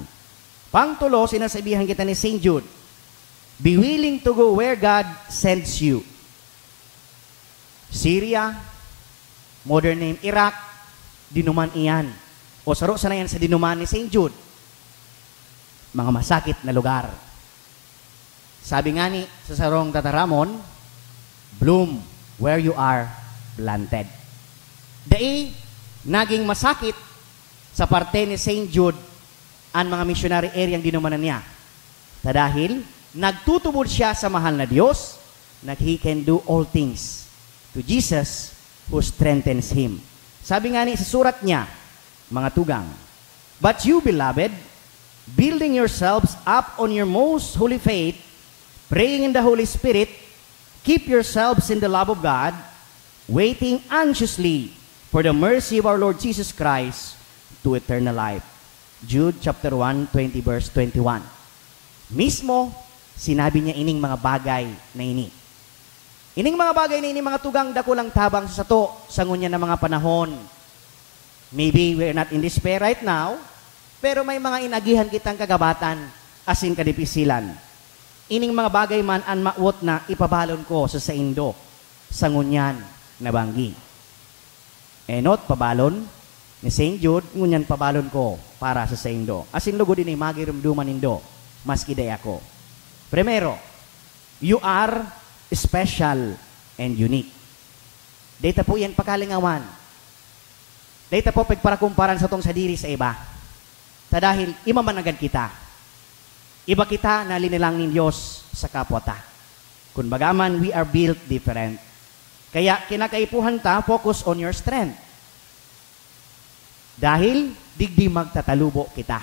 Pangtulo, sinasabihan kita ni St. Jude, be willing to go where God sends you. Syria, modern name Iraq, dinuman iyan. O saro sa na yan sa dinuman ni St. Jude. Mga masakit na lugar. Sabi nga ni sa sarong tataramon, bloom where you are planted. Dai, naging masakit sa parte ni St. Jude ang mga missionary area ang dinumanan niya. Dahil nagtutubod siya sa mahal na Diyos, na He can do all things to Jesus who strengthens him. Sabi nga ni sa surat niya, mga tugang, but you, beloved, building yourselves up on your most holy faith, praying in the Holy Spirit, keep yourselves in the love of God, waiting anxiously for the mercy of our Lord Jesus Christ to eternal life. Jude chapter 1, 20 verse 21. Mismo, sinabi niya ining mga bagay na ini. Ining mga bagay na ini, mga tugang, dakulang tabang sa sato, sa ngunya ng mga panahon. Maybe we're not in despair right now, pero may mga inagihan kitang kagabatan, asin kadipisilan. Ining mga bagay man ang maawot na ipabalon ko sa saindo, sa ngunyan na banggi. Enot, pabalon, ni St. Jude, ngunyan pabalon ko para sa saindo. Asin lugod din ay magirumduman nindo, maski day ako. Primero, you are special and unique. Data po yan pakalingawan. Data po pagparakumparan sa tong sadiri sa iba. Dahil imamanagad kita. Iba kita na linilang ni Diyos sa kapwa ta. Kung bagaman, we are built different. Kaya kinakaipuhan ta, focus on your strength. Dahil digdi magtatalubo kita.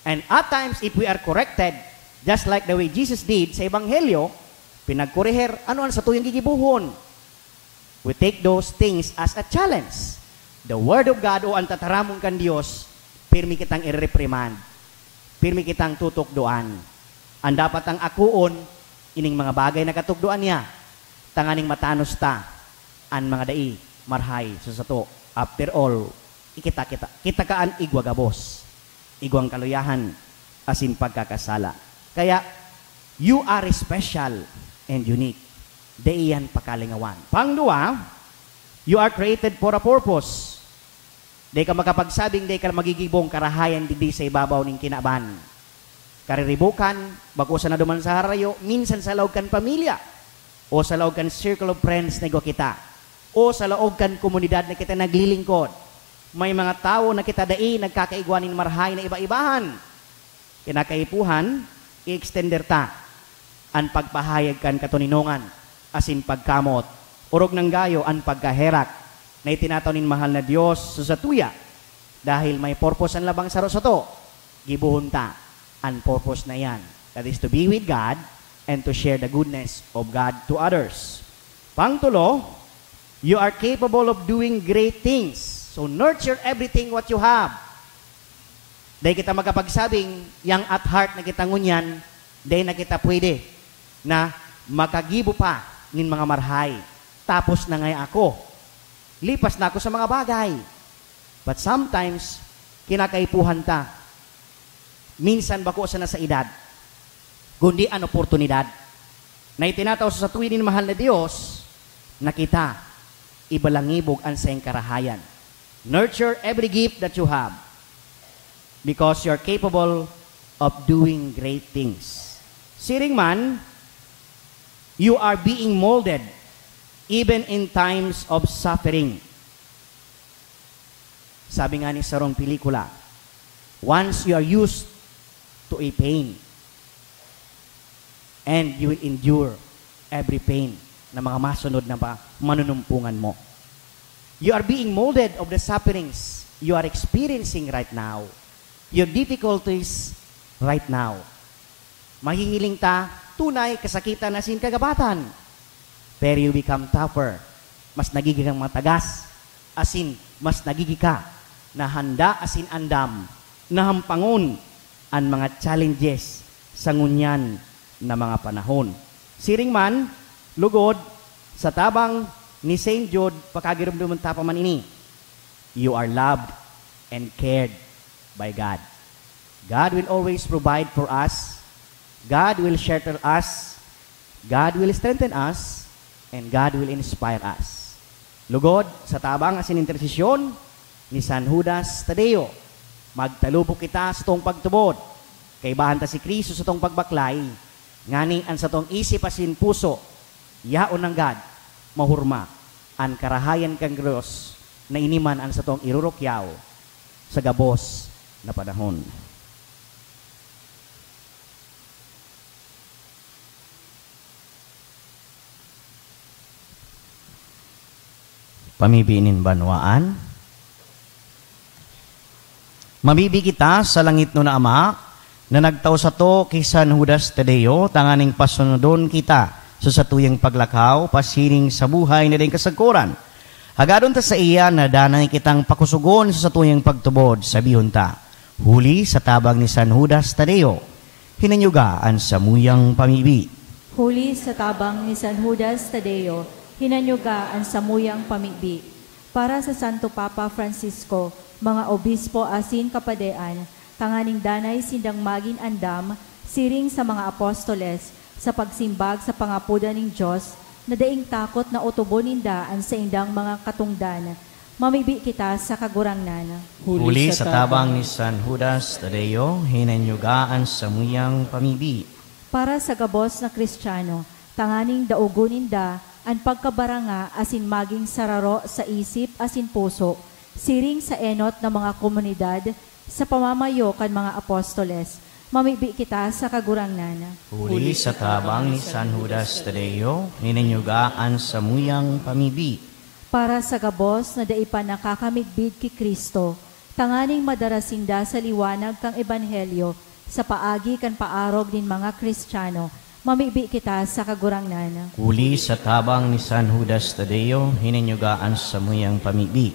And at times, if we are corrected, just like the way Jesus did sa Ebanghelyo, pinagkuriher, ano sa tuyong gigibuhon. We take those things as a challenge. The Word of God o ang tataramong kan Diyos, pirmi kitang i-reprimand, pirmi kitang tutukdoan. Ang dapat ang akuon, ining mga bagay na katukdoan niya, tanganing matanos ta, ang mga dai, marhay, sa sato. After all, kita kaan igwagabos, igwang kaluyahan, asin pagkakasala. Kaya, you are special and unique. Daiyan pakalingawan. Pangdua, you are created for a purpose. Di ka makapagsabing, di ka magigibong karahayan di sa ibabaw ng kinaban. Kariribukan, bakusan na duman sa harayo, minsan sa laog kan pamilya, o sa laog kan circle of friends na kita, o sa laog kan komunidad na kita naglilingkod. May mga tao na kita dai nagkakaigwanin marhay na iba-ibahan. Kinakaipuhan, i-extender ta ang pagpahayag kan katuninongan, asin pagkamot, urog ng gayo ang pagkaherak, na itinataw nin mahal na Diyos sa satuya, dahil may purpose ang labang saro sa to, gibuhon ta ang purpose na yan. That is to be with God and to share the goodness of God to others. Pangtulo, you are capable of doing great things. So nurture everything what you have. Dahil kita magapagsabing, yang at heart na kita ngunyan, dahil na kita pwede na makagibo pa nin mga marhay. Tapos na ngay ako. Lipas na ako sa mga bagay. But sometimes, kinakaipuhan ta. Minsan bako sa nasa edad, kundi an oportunidad na itinataw sa tuwin mahal na Diyos, na kita ibalangibog ang sayang karahayan. Nurture every gift that you have because you're capable of doing great things. Siring man, you are being molded even in times of suffering. Sabi nga ni sarong pelikula, once you are used to a pain and you will endure every pain na mga masunod na ba manunumpungan mo. You are being molded of the sufferings you are experiencing right now. Your difficulties right now. Mahihiling ta, tunay, kasakitan na sin kagabatan. Pero you become tougher. Mas nagiging matagas. Asin, mas nagiging ka na handa asin andam, na hampangon ang mga challenges sa ngunyan na mga panahon. Siring man, lugod, sa tabang ni St. Jude, pagkagirumduman tapaman ini, you are loved and cared by God. God will always provide for us. God will shelter us. God will strengthen us. And God will inspire us. Lugod, sa tabang asin intersesyon ni San Judas Tadeo, magtalubo kita sa tong pagtubod. Kay bahanta si Kristo sa tong pagbaklay, ngani ang sa tong isip asin puso, yaon ng God, mahurma ang karahayan kang Diyos na iniman ang sa tong irurukyaw sa gabos na panahon. Pamibinin banwaan. Mabibi kita sa langit no na Ama, na nagtaw sa to kay San Judas Tadeo, tanganing pasunodon kita sa satuyang paglakaw, pasiring sa buhay na din kasagkuran. Hagadon ta sa iya na danay kitang pakusugon sa satuyang pagtubod, sabihon ta, huli sa tabang ni San Judas Tadeo, hinanyugaan sa muyang pamibi. Huli sa tabang ni San Judas Tadeo, hinanyugaan sa muyang pamibi. Para sa Santo Papa Francisco, mga obispo asin kapadean, tanganing danay sindang magin andam, siring sa mga apostoles, sa pagsimbag sa pangapudan ng Diyos, na daing takot na utubo nindaan sa indang mga katungdan, mamibi kita sa kagurangnan. Huli sa tabang ni San Judas Tadeo, hinanyugaan sa muyang pamibi. Para sa gabos na Kristiyano, tanganing dauguninda, ang pagkabaranga asin maging sararo sa isip asin puso, siring sa enot ng mga komunidad, sa pamamayo kan mga apostoles, mamibi kita sa kagurangnan. Huli sa tabang ni San Judas Tadeo, hinanyugaan sa muyang pamibi. Para sa gabos na daipa nakakamigbid ki Kristo, tanganing madarasinda sa liwanag kang ebanghelyo, sa paagi kan paarog din mga Kristiyano, mamibi kita sa kagurangnan. Huli sa tabang ni San Judas Tadeo, hinanyugaan sa muyang pamibi.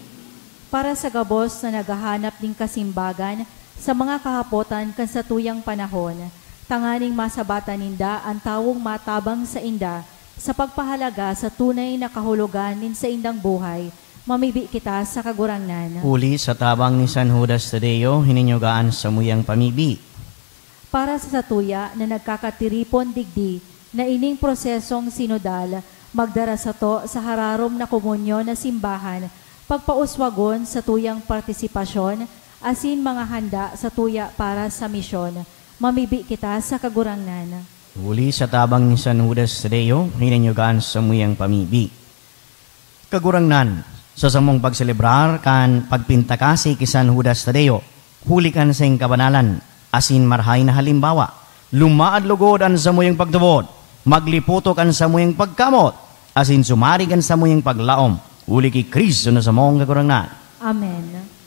para sa gabos na nagahanap ng kasimbagan sa mga kahapotan kan sa tuyang panahon, tanganing masabata ninda ang tawong matabang sa inda, sa pagpahalaga sa tunay na kahulugan nin sa indang buhay, mamibi kita sa kagurangnan. Uli sa tabang ni San Judas Tadeo, hininyugaan sa muyang pamibi. Para sa tuya na nagkakatiripon digdi, na ining prosesong sinodal, magdara sa to sa hararom na komunyon na simbahan, pagpauswagon sa tuyang partisipasyon, asin mga handa sa tuya para sa misyon, mamibi kita sa kagurangnan. Uli sa tabang ni San Judas Tadeo, hininyugaan sa muyang pamibi. Kagurangnan, sa samong pagselebrar kan pagpintakasi ki San Judas Tadeo, huli kan sa kabanalan, asin marhay na halimbawa, lumaad lugod an sa muyang pagtubod, magliputok an sa muyang pagkamot, asin sumari kan sa muyang paglaom, huli ki Kristo na sa mong kagurangnan. Amen.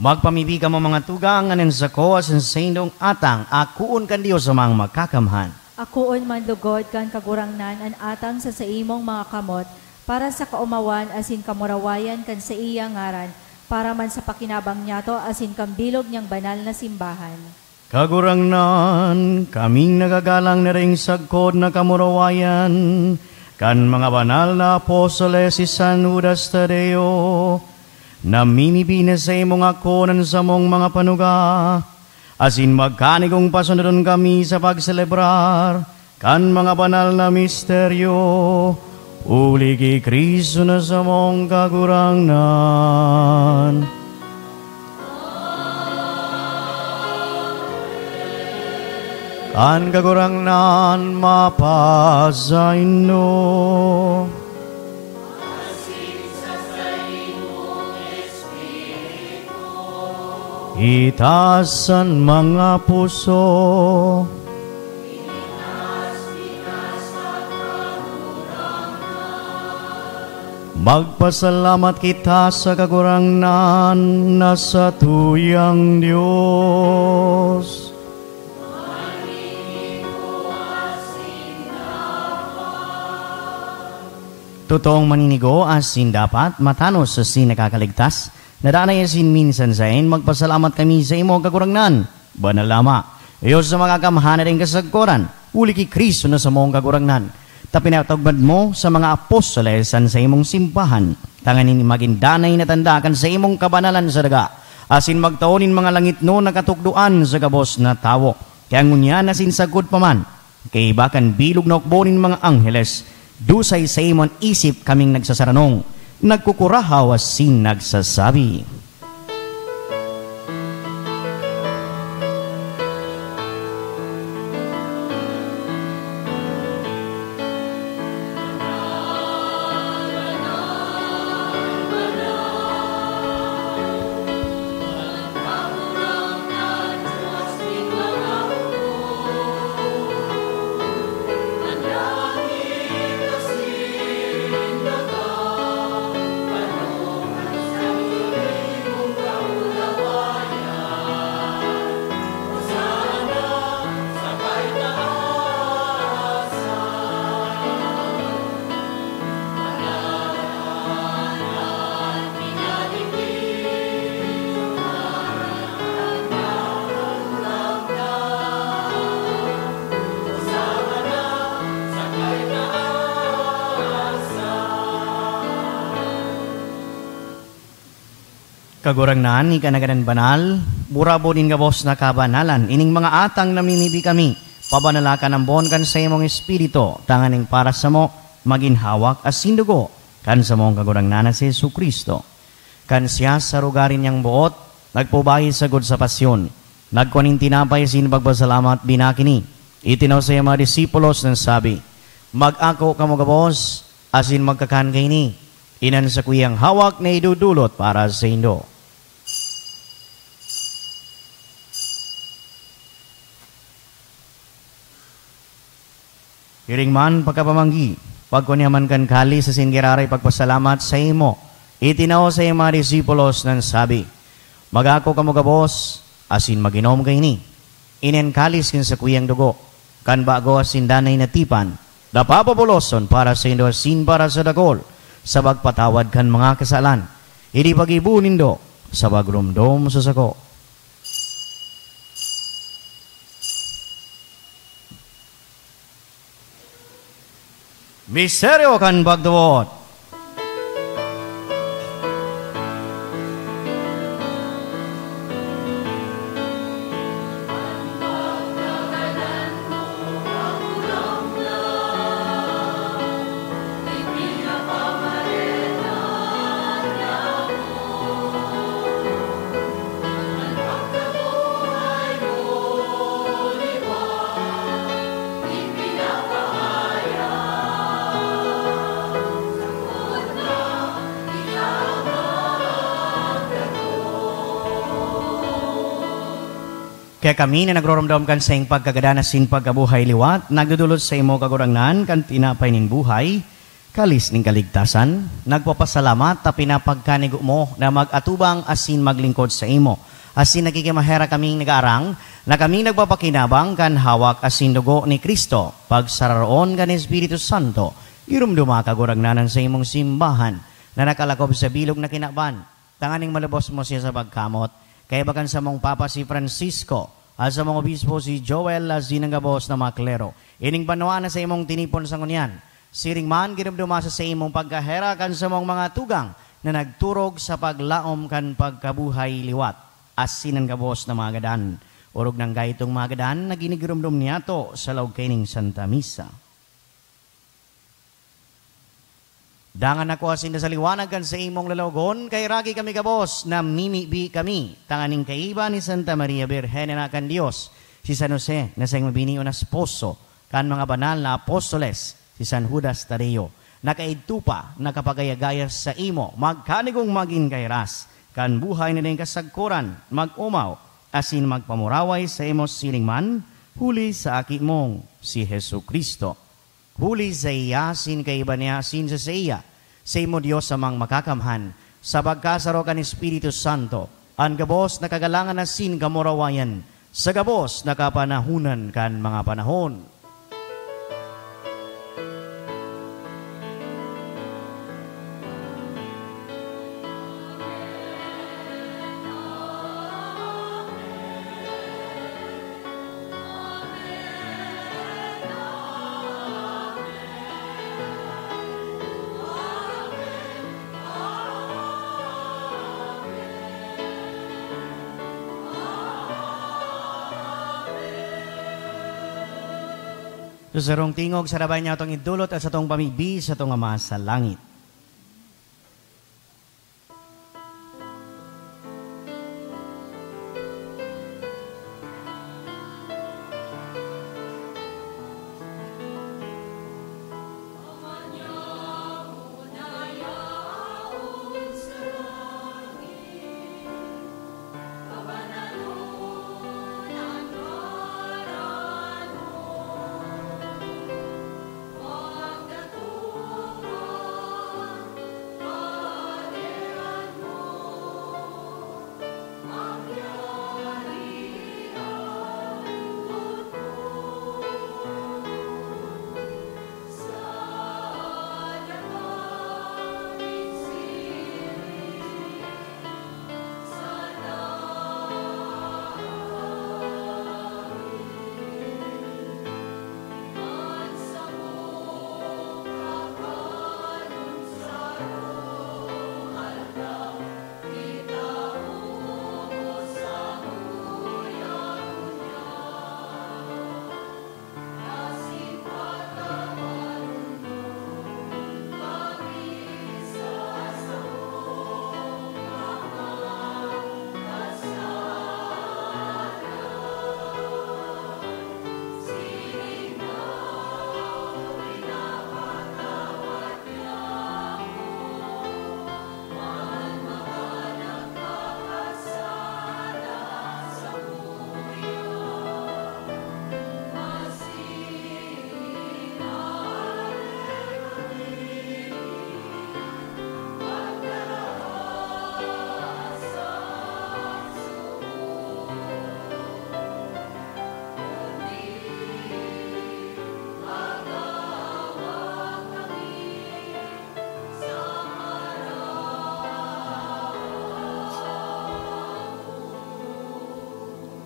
Magpamibi ka mo mga tugang, anin sa ko, asin sa indong atang, akuon kan Diyos sa mga makakamhan. Akuon man lugod kan kagurangnan an atang sa imong mga kamot, para sa kaumawan asin kamurawayan kan sa iyang ngaran, para man sa pakinabang niyato asin kambilog niyang banal na simbahan. Kagurangnan, kaming nagagalang na ring sagkod na kamurawayan, kan mga banal na apostoles si San Judas Tadeo, namimibi na sa imong akonan sa mong mga panuga, asin magkanigong pasunodon kami sa pagselebrar, kan mga banal na misteryo, uli ki Kristo na sa mong kagurangnan. Kan kagurangnan mapasain no, itasan mga puso, magpasalamat kita sa kagurangnan na sa tuyang Diyos. Totoong maninigo asin dapat matanos sa sinakakaligtas, nadanay asin minsan sa magpasalamat kami sa imo kagurangnan. Banal lama, Diyos sa mga kamahana rin kasagkoran, uli ki Kristo na sa mong kagurangnan. Tapinatagmad mo sa mga apostolesan sa imong simbahan, tanganin magindanay na tandakan sa imong kabanalan sa daga, asin magtaonin mga langit no nakatukduan sa gabos na tawo. Kaya ngunya nasinsagod pa man, kay bakan bilog na ukbonin mga angheles, dusay sa imon isip kaming nagsasaranong, nagkukurahaw asin nagsasabi. Kagurangnan, ni kanaganan banal, burabo din gabos na kabanalan, ining mga atang namimibi kami, pabanalakan ang bon kan sa imong espiritu, tanganing para sa mo, maginhawak as sindugo, kan sa mong kagurangnan na si Jesucristo. Kan siya sa rugarin niyang buot, nagpubahi sagod sa pasyon, nagkuaning tinapay sin pagbasalamat binakini, itinaw sa mga disipulos ng sabi, mag-ako kamo gabos, asin magkakan kay ni, inan sa kuyang hawak na idudulot para sa indo. Hiring man pagkapamanggi, pagkunyaman kan kali sa singiraray pagpasalamat sa imo, itinaw sa mga disipulos ng sabi, magako kamo gabos, asin maginom kay ni, inen kalis kin sa kuyang dugo, kan bago asin danay natipan, napapapuloson para sa indo asin para sa dagol, sa pagpatawad kan mga kasalan, hindi pag-ibunin do, sa pagrumdom sa sako. Miseryo kan pagduwot. Kaya kami na nagroromdom kan sa iyong pagkagadanas sin pagkabuhay liwat, nagdudulot sa imo kagurangnan kan tinapay nin buhay, kalis ning kaligtasan, nagpapasalamat ta pinapagkanigo mo na mag-atubang asin maglingkod sa imo. Asin nakikimahera kaming nag-aarang, na kaming nagpapakinabang kan hawak asin dugo ni Kristo, pagsararoon kan Espiritu Santo, irumduma kagurangnanan sa imong simbahan, na nakalakob sa bilog na kinaban, tanganing malubos mo siya sa pagkamot, kaya bakan sa mong Papa si Francisco, at sa mong obispo si Joel Zinangabos na mga klero. Ining banwa na sa imong tinipon sa ngunyan. Siring man, ginumdumasa sa imong pagkahera kan sa mong mga tugang na nagturog sa paglaom kan pagkabuhay liwat. As sinanggabos na mga gadan. Urog ng gaytong mga gadan na ginigirumdum niya to sa laog kaining Santa Misa. Dangan ako asin sa liwanag kan sa imong lalogon, kay ragi kami kabos, na mimibi kami, tanganing kaiba ni Santa Maria Birhen na kan Diyos, si San Jose, na sa mabiniyo na esposo, kan mga banal na apostoles, si San Judas Tadeo, nakaidtupa, nakapagayagayas sa imo, magkanigong maging kairas, kan buhay na din kasagkuran, mag-umaw, asin magpamuraway sa imo silingman, huli sa aki mong si Jesucristo. Huli sa iya, sin kaiba niya, sin sa iya, sa imo Diyos amang makakamhan, sa pagkasaro kan Espiritu Santo, ang gabos na kagalangan na sin kamurawayan, sa gabos na kapanahunan kan mga panahon. Susarong tingog sa rabay niya itong idulot at sa itong pamigbi sa itong Ama sa langit.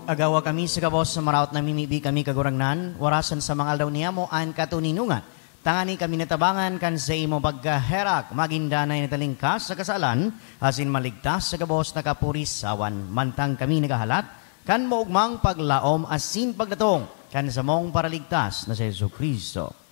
Agawa kami sa kabos sa marawat na mimibi kami kagurangnan, warasan sa mga aldaw niya mo an katuninungan. Tangani kami natabangan kan sa imo pagkaherak, maginda na inatalingkas sa kasalan, asin maligtas sa kabos na kapurisawan. Mantang kami nagahalat, kan maugmang paglaom asin pagdatong, kan sa mong paraligtas na sa Yesu Kristo.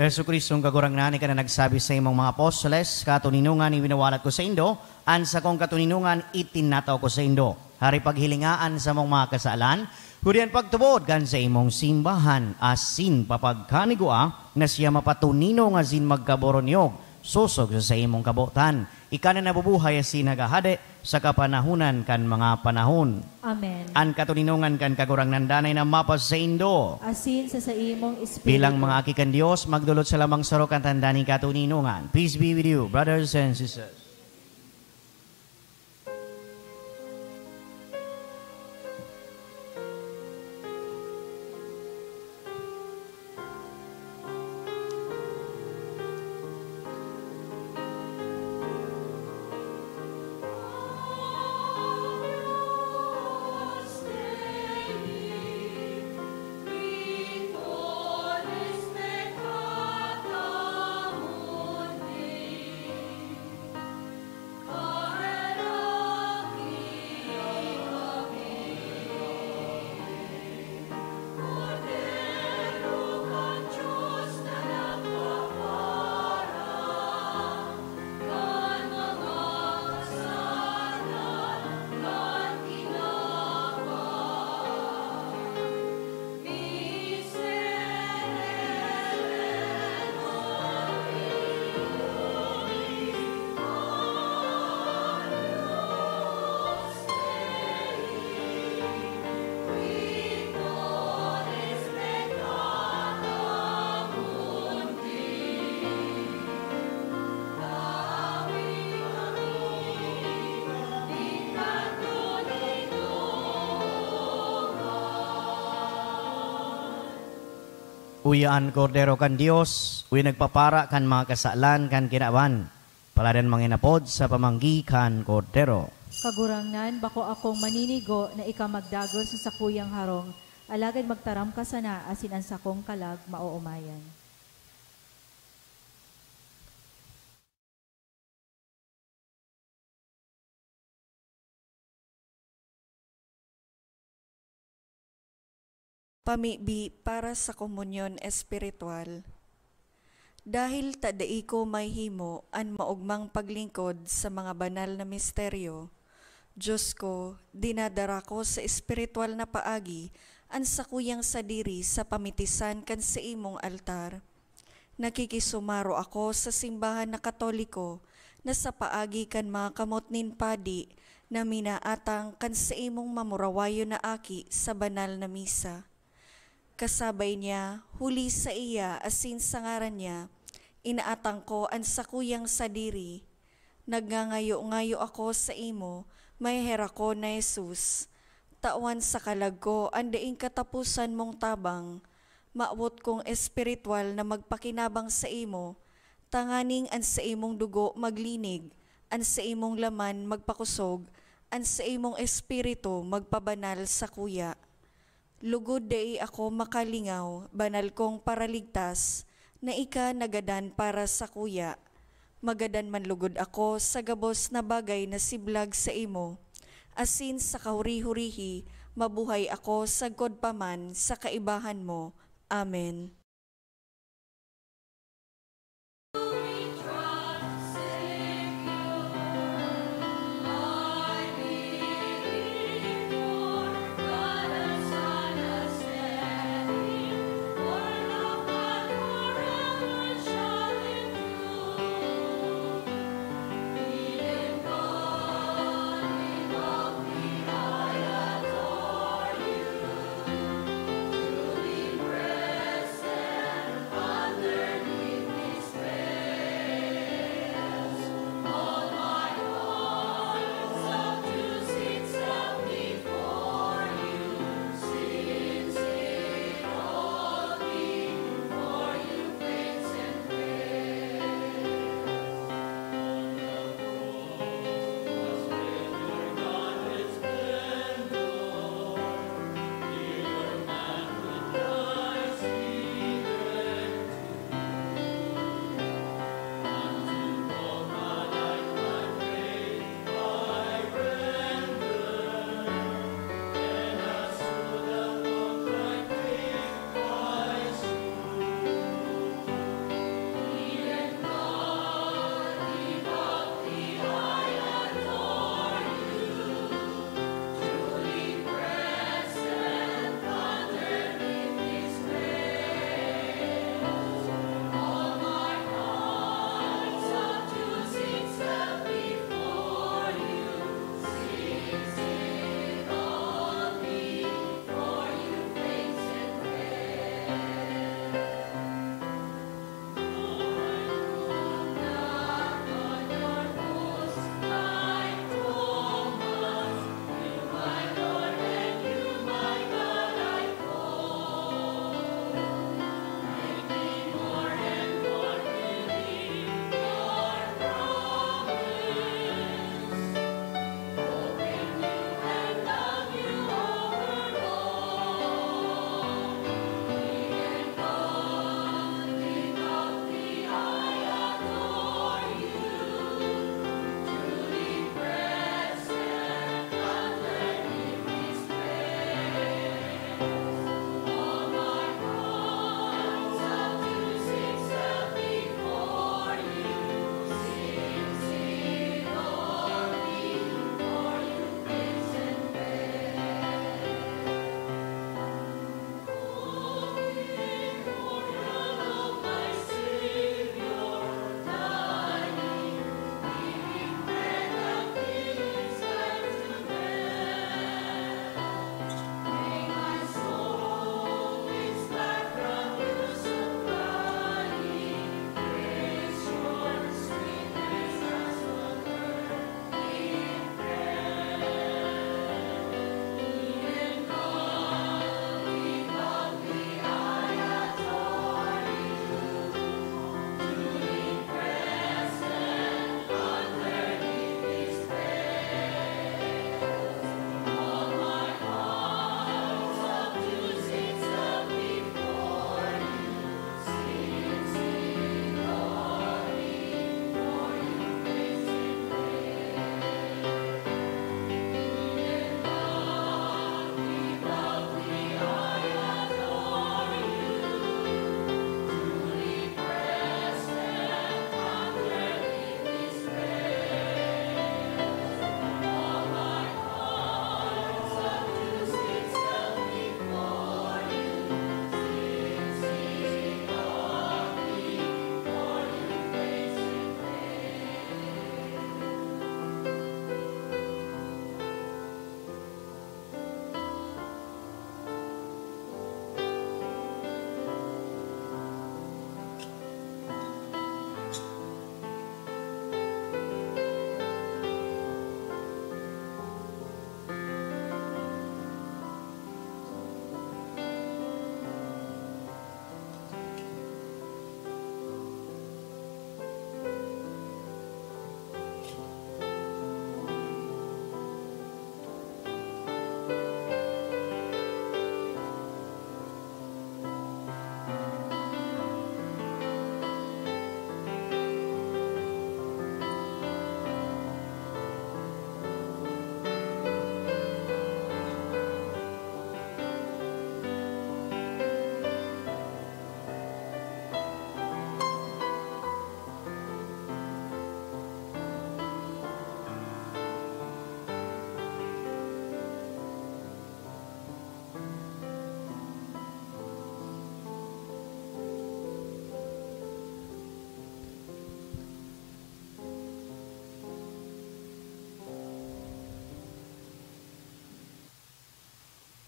Yesu Kristo ang kagurangnan ka na nagsabi sa imong mga apostoles, katuninungan iwinawalat ko sa indo, an sa kong katuninungan itinataw ko sa indo. Hari paghilingaan sa mong mga kasalan, hurian pagtubod kan sa imong simbahan, asin papagkanigua, na siya mapatunino nga sin magkaboronyog, susog sa imong kabutan. Ika na nabubuhay asin nagahade sa kapanahunan kan mga panahon. Amen. An katuninungan kan kagurangnan danay na mapas sa indo. Asin sa imong espiritu. Bilang mga akikan Diyos, magdulot sa lamang saro kan tanda ni katuninungan. Peace be with you, brothers and sisters. Uyaan kordero kan Dios, uy nagpapara kan mga kasalan kan kinaban. Paladan manginapod sa pamanggi kan kordero. Kagurangnan, bako akong maninigo na ika magdagol sa sakuyang harong, alagad magtaram ka sana asin ang sakong kalag mauumayan. Pamibi para sa komunyon espiritual. Dahil tadai ko may himo an maugmang paglingkod sa mga banal na misteryo, Diyos ko, dinadara ko sa espiritual na paagi an sakuyang sadiri sa pamitisan kan sa imong altar. Nakikisumaro ako sa simbahan na Katoliko na sa paagi kan mga kamotnin padi na minaatang kan sa imong mamurawayo na aki sa banal na misa. Kasabay niya, huli sa iya asin sa ngaran niya, inaatang ko ang sakuyang sadiri. Nagngangayo-ngayo ako sa imo, may hera ko na Jesus. Tawan sa kalag ko, andaing katapusan mong tabang. Maawot kong espiritual na magpakinabang sa imo, tanganing an sa imong dugo maglinig, an sa imong laman magpakusog, an sa imong espiritu magpabanal sa kuya. Lugod dai ako makalingaw, banal kong paraligtas, na ika nagadan para sa kuya. Magadan man lugod ako sa gabos na bagay na siblag sa imo. Asin sa kahuri-hurihi, mabuhay ako sa godpaman sa kaibahan mo. Amen.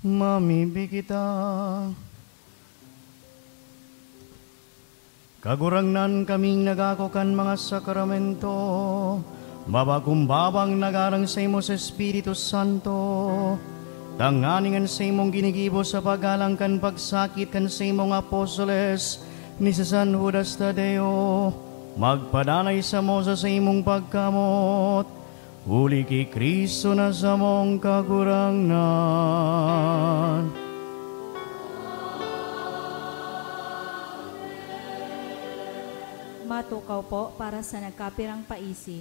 Mamibi kita. Kagurangnan kaming nagakokan mga sakramento, babakumbabang nagarang sa imo sa Espiritu Santo, tanganingan sa imong ginigibo sa paggalang kan pagsakit kan sa imong apostoles, ni sa San Judas Tadeo, magpadanay sa mo sa imong pagkamot, uli kay Kristo na sa mong kagurangnan. Matukaw po para sa nagkapirang paisi.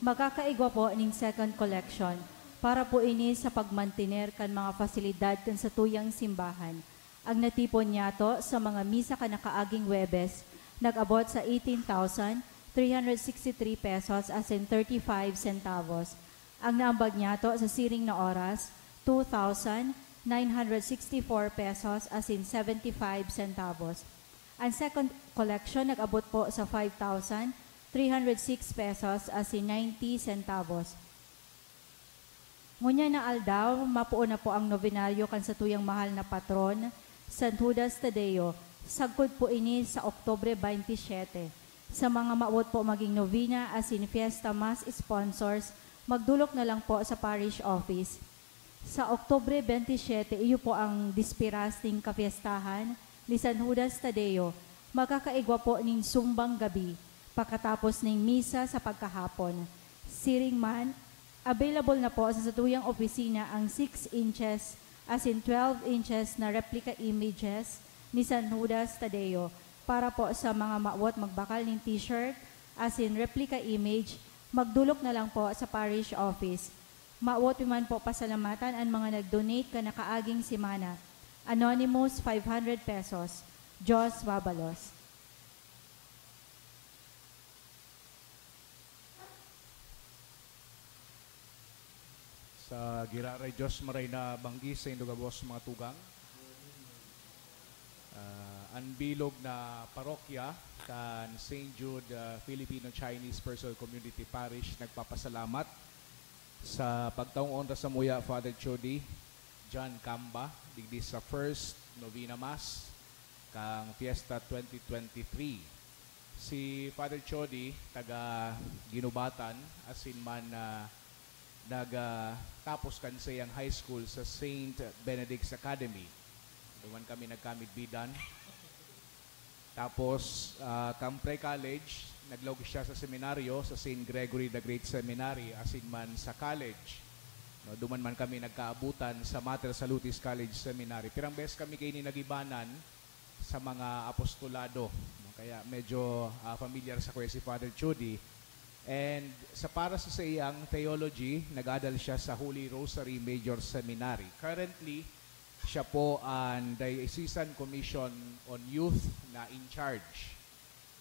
Magkakaigwa po ning second collection para po ini sa pagmantiner kan mga fasilidad kan sa tuyang simbahan. Ang natipon niya to sa mga misa ka nakaaging Webes, nag-abot sa 18,363 pesos as in 35 centavos. Ang naambag niya to sa siring na oras, 2,964 pesos as in 75 centavos. Ang second collection nag-abot po sa 5,306 pesos as in 90 centavos. Ngunya na aldaw, mapuo na po ang novenaryo kan sa tuyang mahal na patron, San Judas Tadeo. Sagkod po ini sa Oktubre 27. Sa mga maabot po maging novena as in Fiesta Mass sponsors, magdulok na lang po sa parish office. Sa Oktubre 27, iyo po ang dispirasting kapiestahan ni San Judas Tadeo. Magkakaigwa po ning sumbang gabi, pagkatapos ng misa sa pagkahapon. Siring man, available na po sa tuyang opisina ang 6 inches as in 12 inches na replica images ni San Judas Tadeo para po sa mga maawat magbakal ng t-shirt as in replica image, magdulok na lang po sa parish office. Maawat man po pasalamatan ang mga nag-donate ka nakaaging simana. Anonymous, 500 pesos. Jos Babalos. Sa giraray Diyos maray na banggi sa indugabos mga tugang. Anbilog na parokya kan St. Jude Filipino-Chinese Personal Community Parish nagpapasalamat sa pagtaong onda sa muya Father Chody John Camba digdi sa first Novena Mass kang Fiesta 2023. Si Father Chody taga Ginubatan asin man nagtapos kan sa iyang high school sa St. Benedict's Academy. Duman kami nagkamit bidan. Tapos kang pre-college, naglog siya sa seminaryo sa St. Gregory the Great Seminary asin man sa college. No, duman man kami nagkaabutan sa Mater Salutis College Seminary. Pirang beses kami kayo ni nagibanan sa mga apostolado. No, kaya medyo familiar sa kuya si Father Chody. And sa para sa iyang theology, nag-adal siya sa Holy Rosary Major Seminary. Currently, siya po ang Diocesan Commission on Youth na in charge.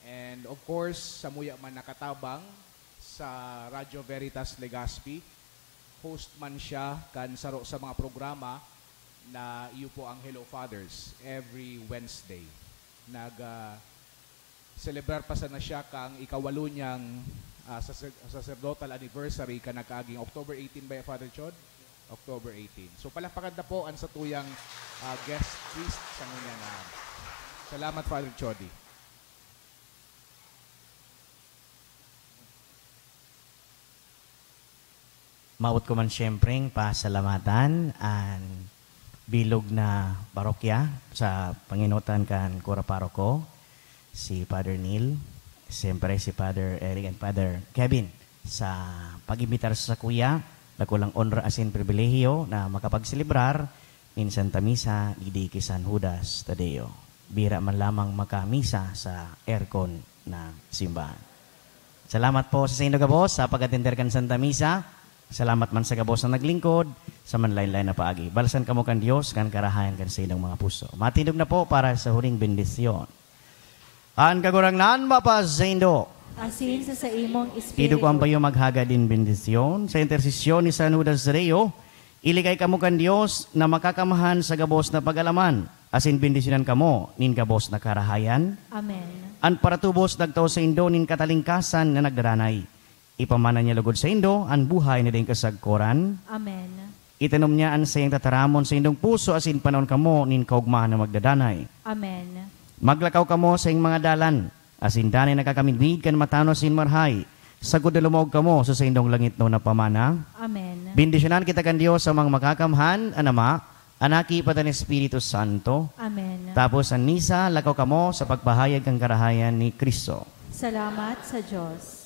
And of course, sa muya man nakatabang sa Radyo Veritas Legazpi, host man siya kan saro sa mga programa na iyo po ang Hello Fathers every Wednesday. Celebrar pa sana siya kang ikawalo niyang sacerdotal anniversary ka nagkaaging October 18 ba Father Chod? October 18. So palakpakan na po ang sa tuyang guest priest sa ngunya na. Salamat Father Chody. Maut ko man siyempreng pasalamatan ang bilog na parokya sa panginutan kan Kura Paroko, si Father Neil, siyempre si Father Eric and Father Kevin sa pag-imbitar sa kuya, nakulang honor asin pribilehiyo na makapagselebrar in Santa Misa di San Judas Tadeo. Bira man lamang makamisa sa aircon na simbahan. Salamat po sa inyo gabos sa pag-attender kan Santa Misa. Salamat man sa gabos na naglingkod sa manlain-lain na paagi. Balasan kamo kan Dios kan karahayan kan sa inyong mga puso. Matindog na po para sa huling bendisyon. Ang kagurangnan mapasaindo. Asin sa imong espiritu. Pido ko ang bayo maghaga din bendisyon sa intersesyon ni San Judas Tadeo. Iligay kamo kan Dios na makakamahan sa gabos na pagalaman. Asin bendisyonan kamo nin gabos na karahayan. Amen. An paratubos nagtaw sa indo nin katalingkasan na nagdaranay. Ipamana niya lugod sa indo, ang buhay na din kasagkoran. Amen. itanom niyaan sa iyong tataramon sa indong puso asin panon kamo nin kaugmahan na magdadanay. Amen. Maglakaw kamo sa iyong mga dalan, asin danay nakakamidbid kan matano sin marhay, sagod na lumog kamo sa indong langit no na pamana. Amen. Bendisyonan kita kan Dios sa mga makakamhan, anama, anaki patan Espiritu Santo. Amen. Tapos ang misa, lakaw kamo sa pagpahayag ng karahayan ni Kristo. Salamat sa Diyos.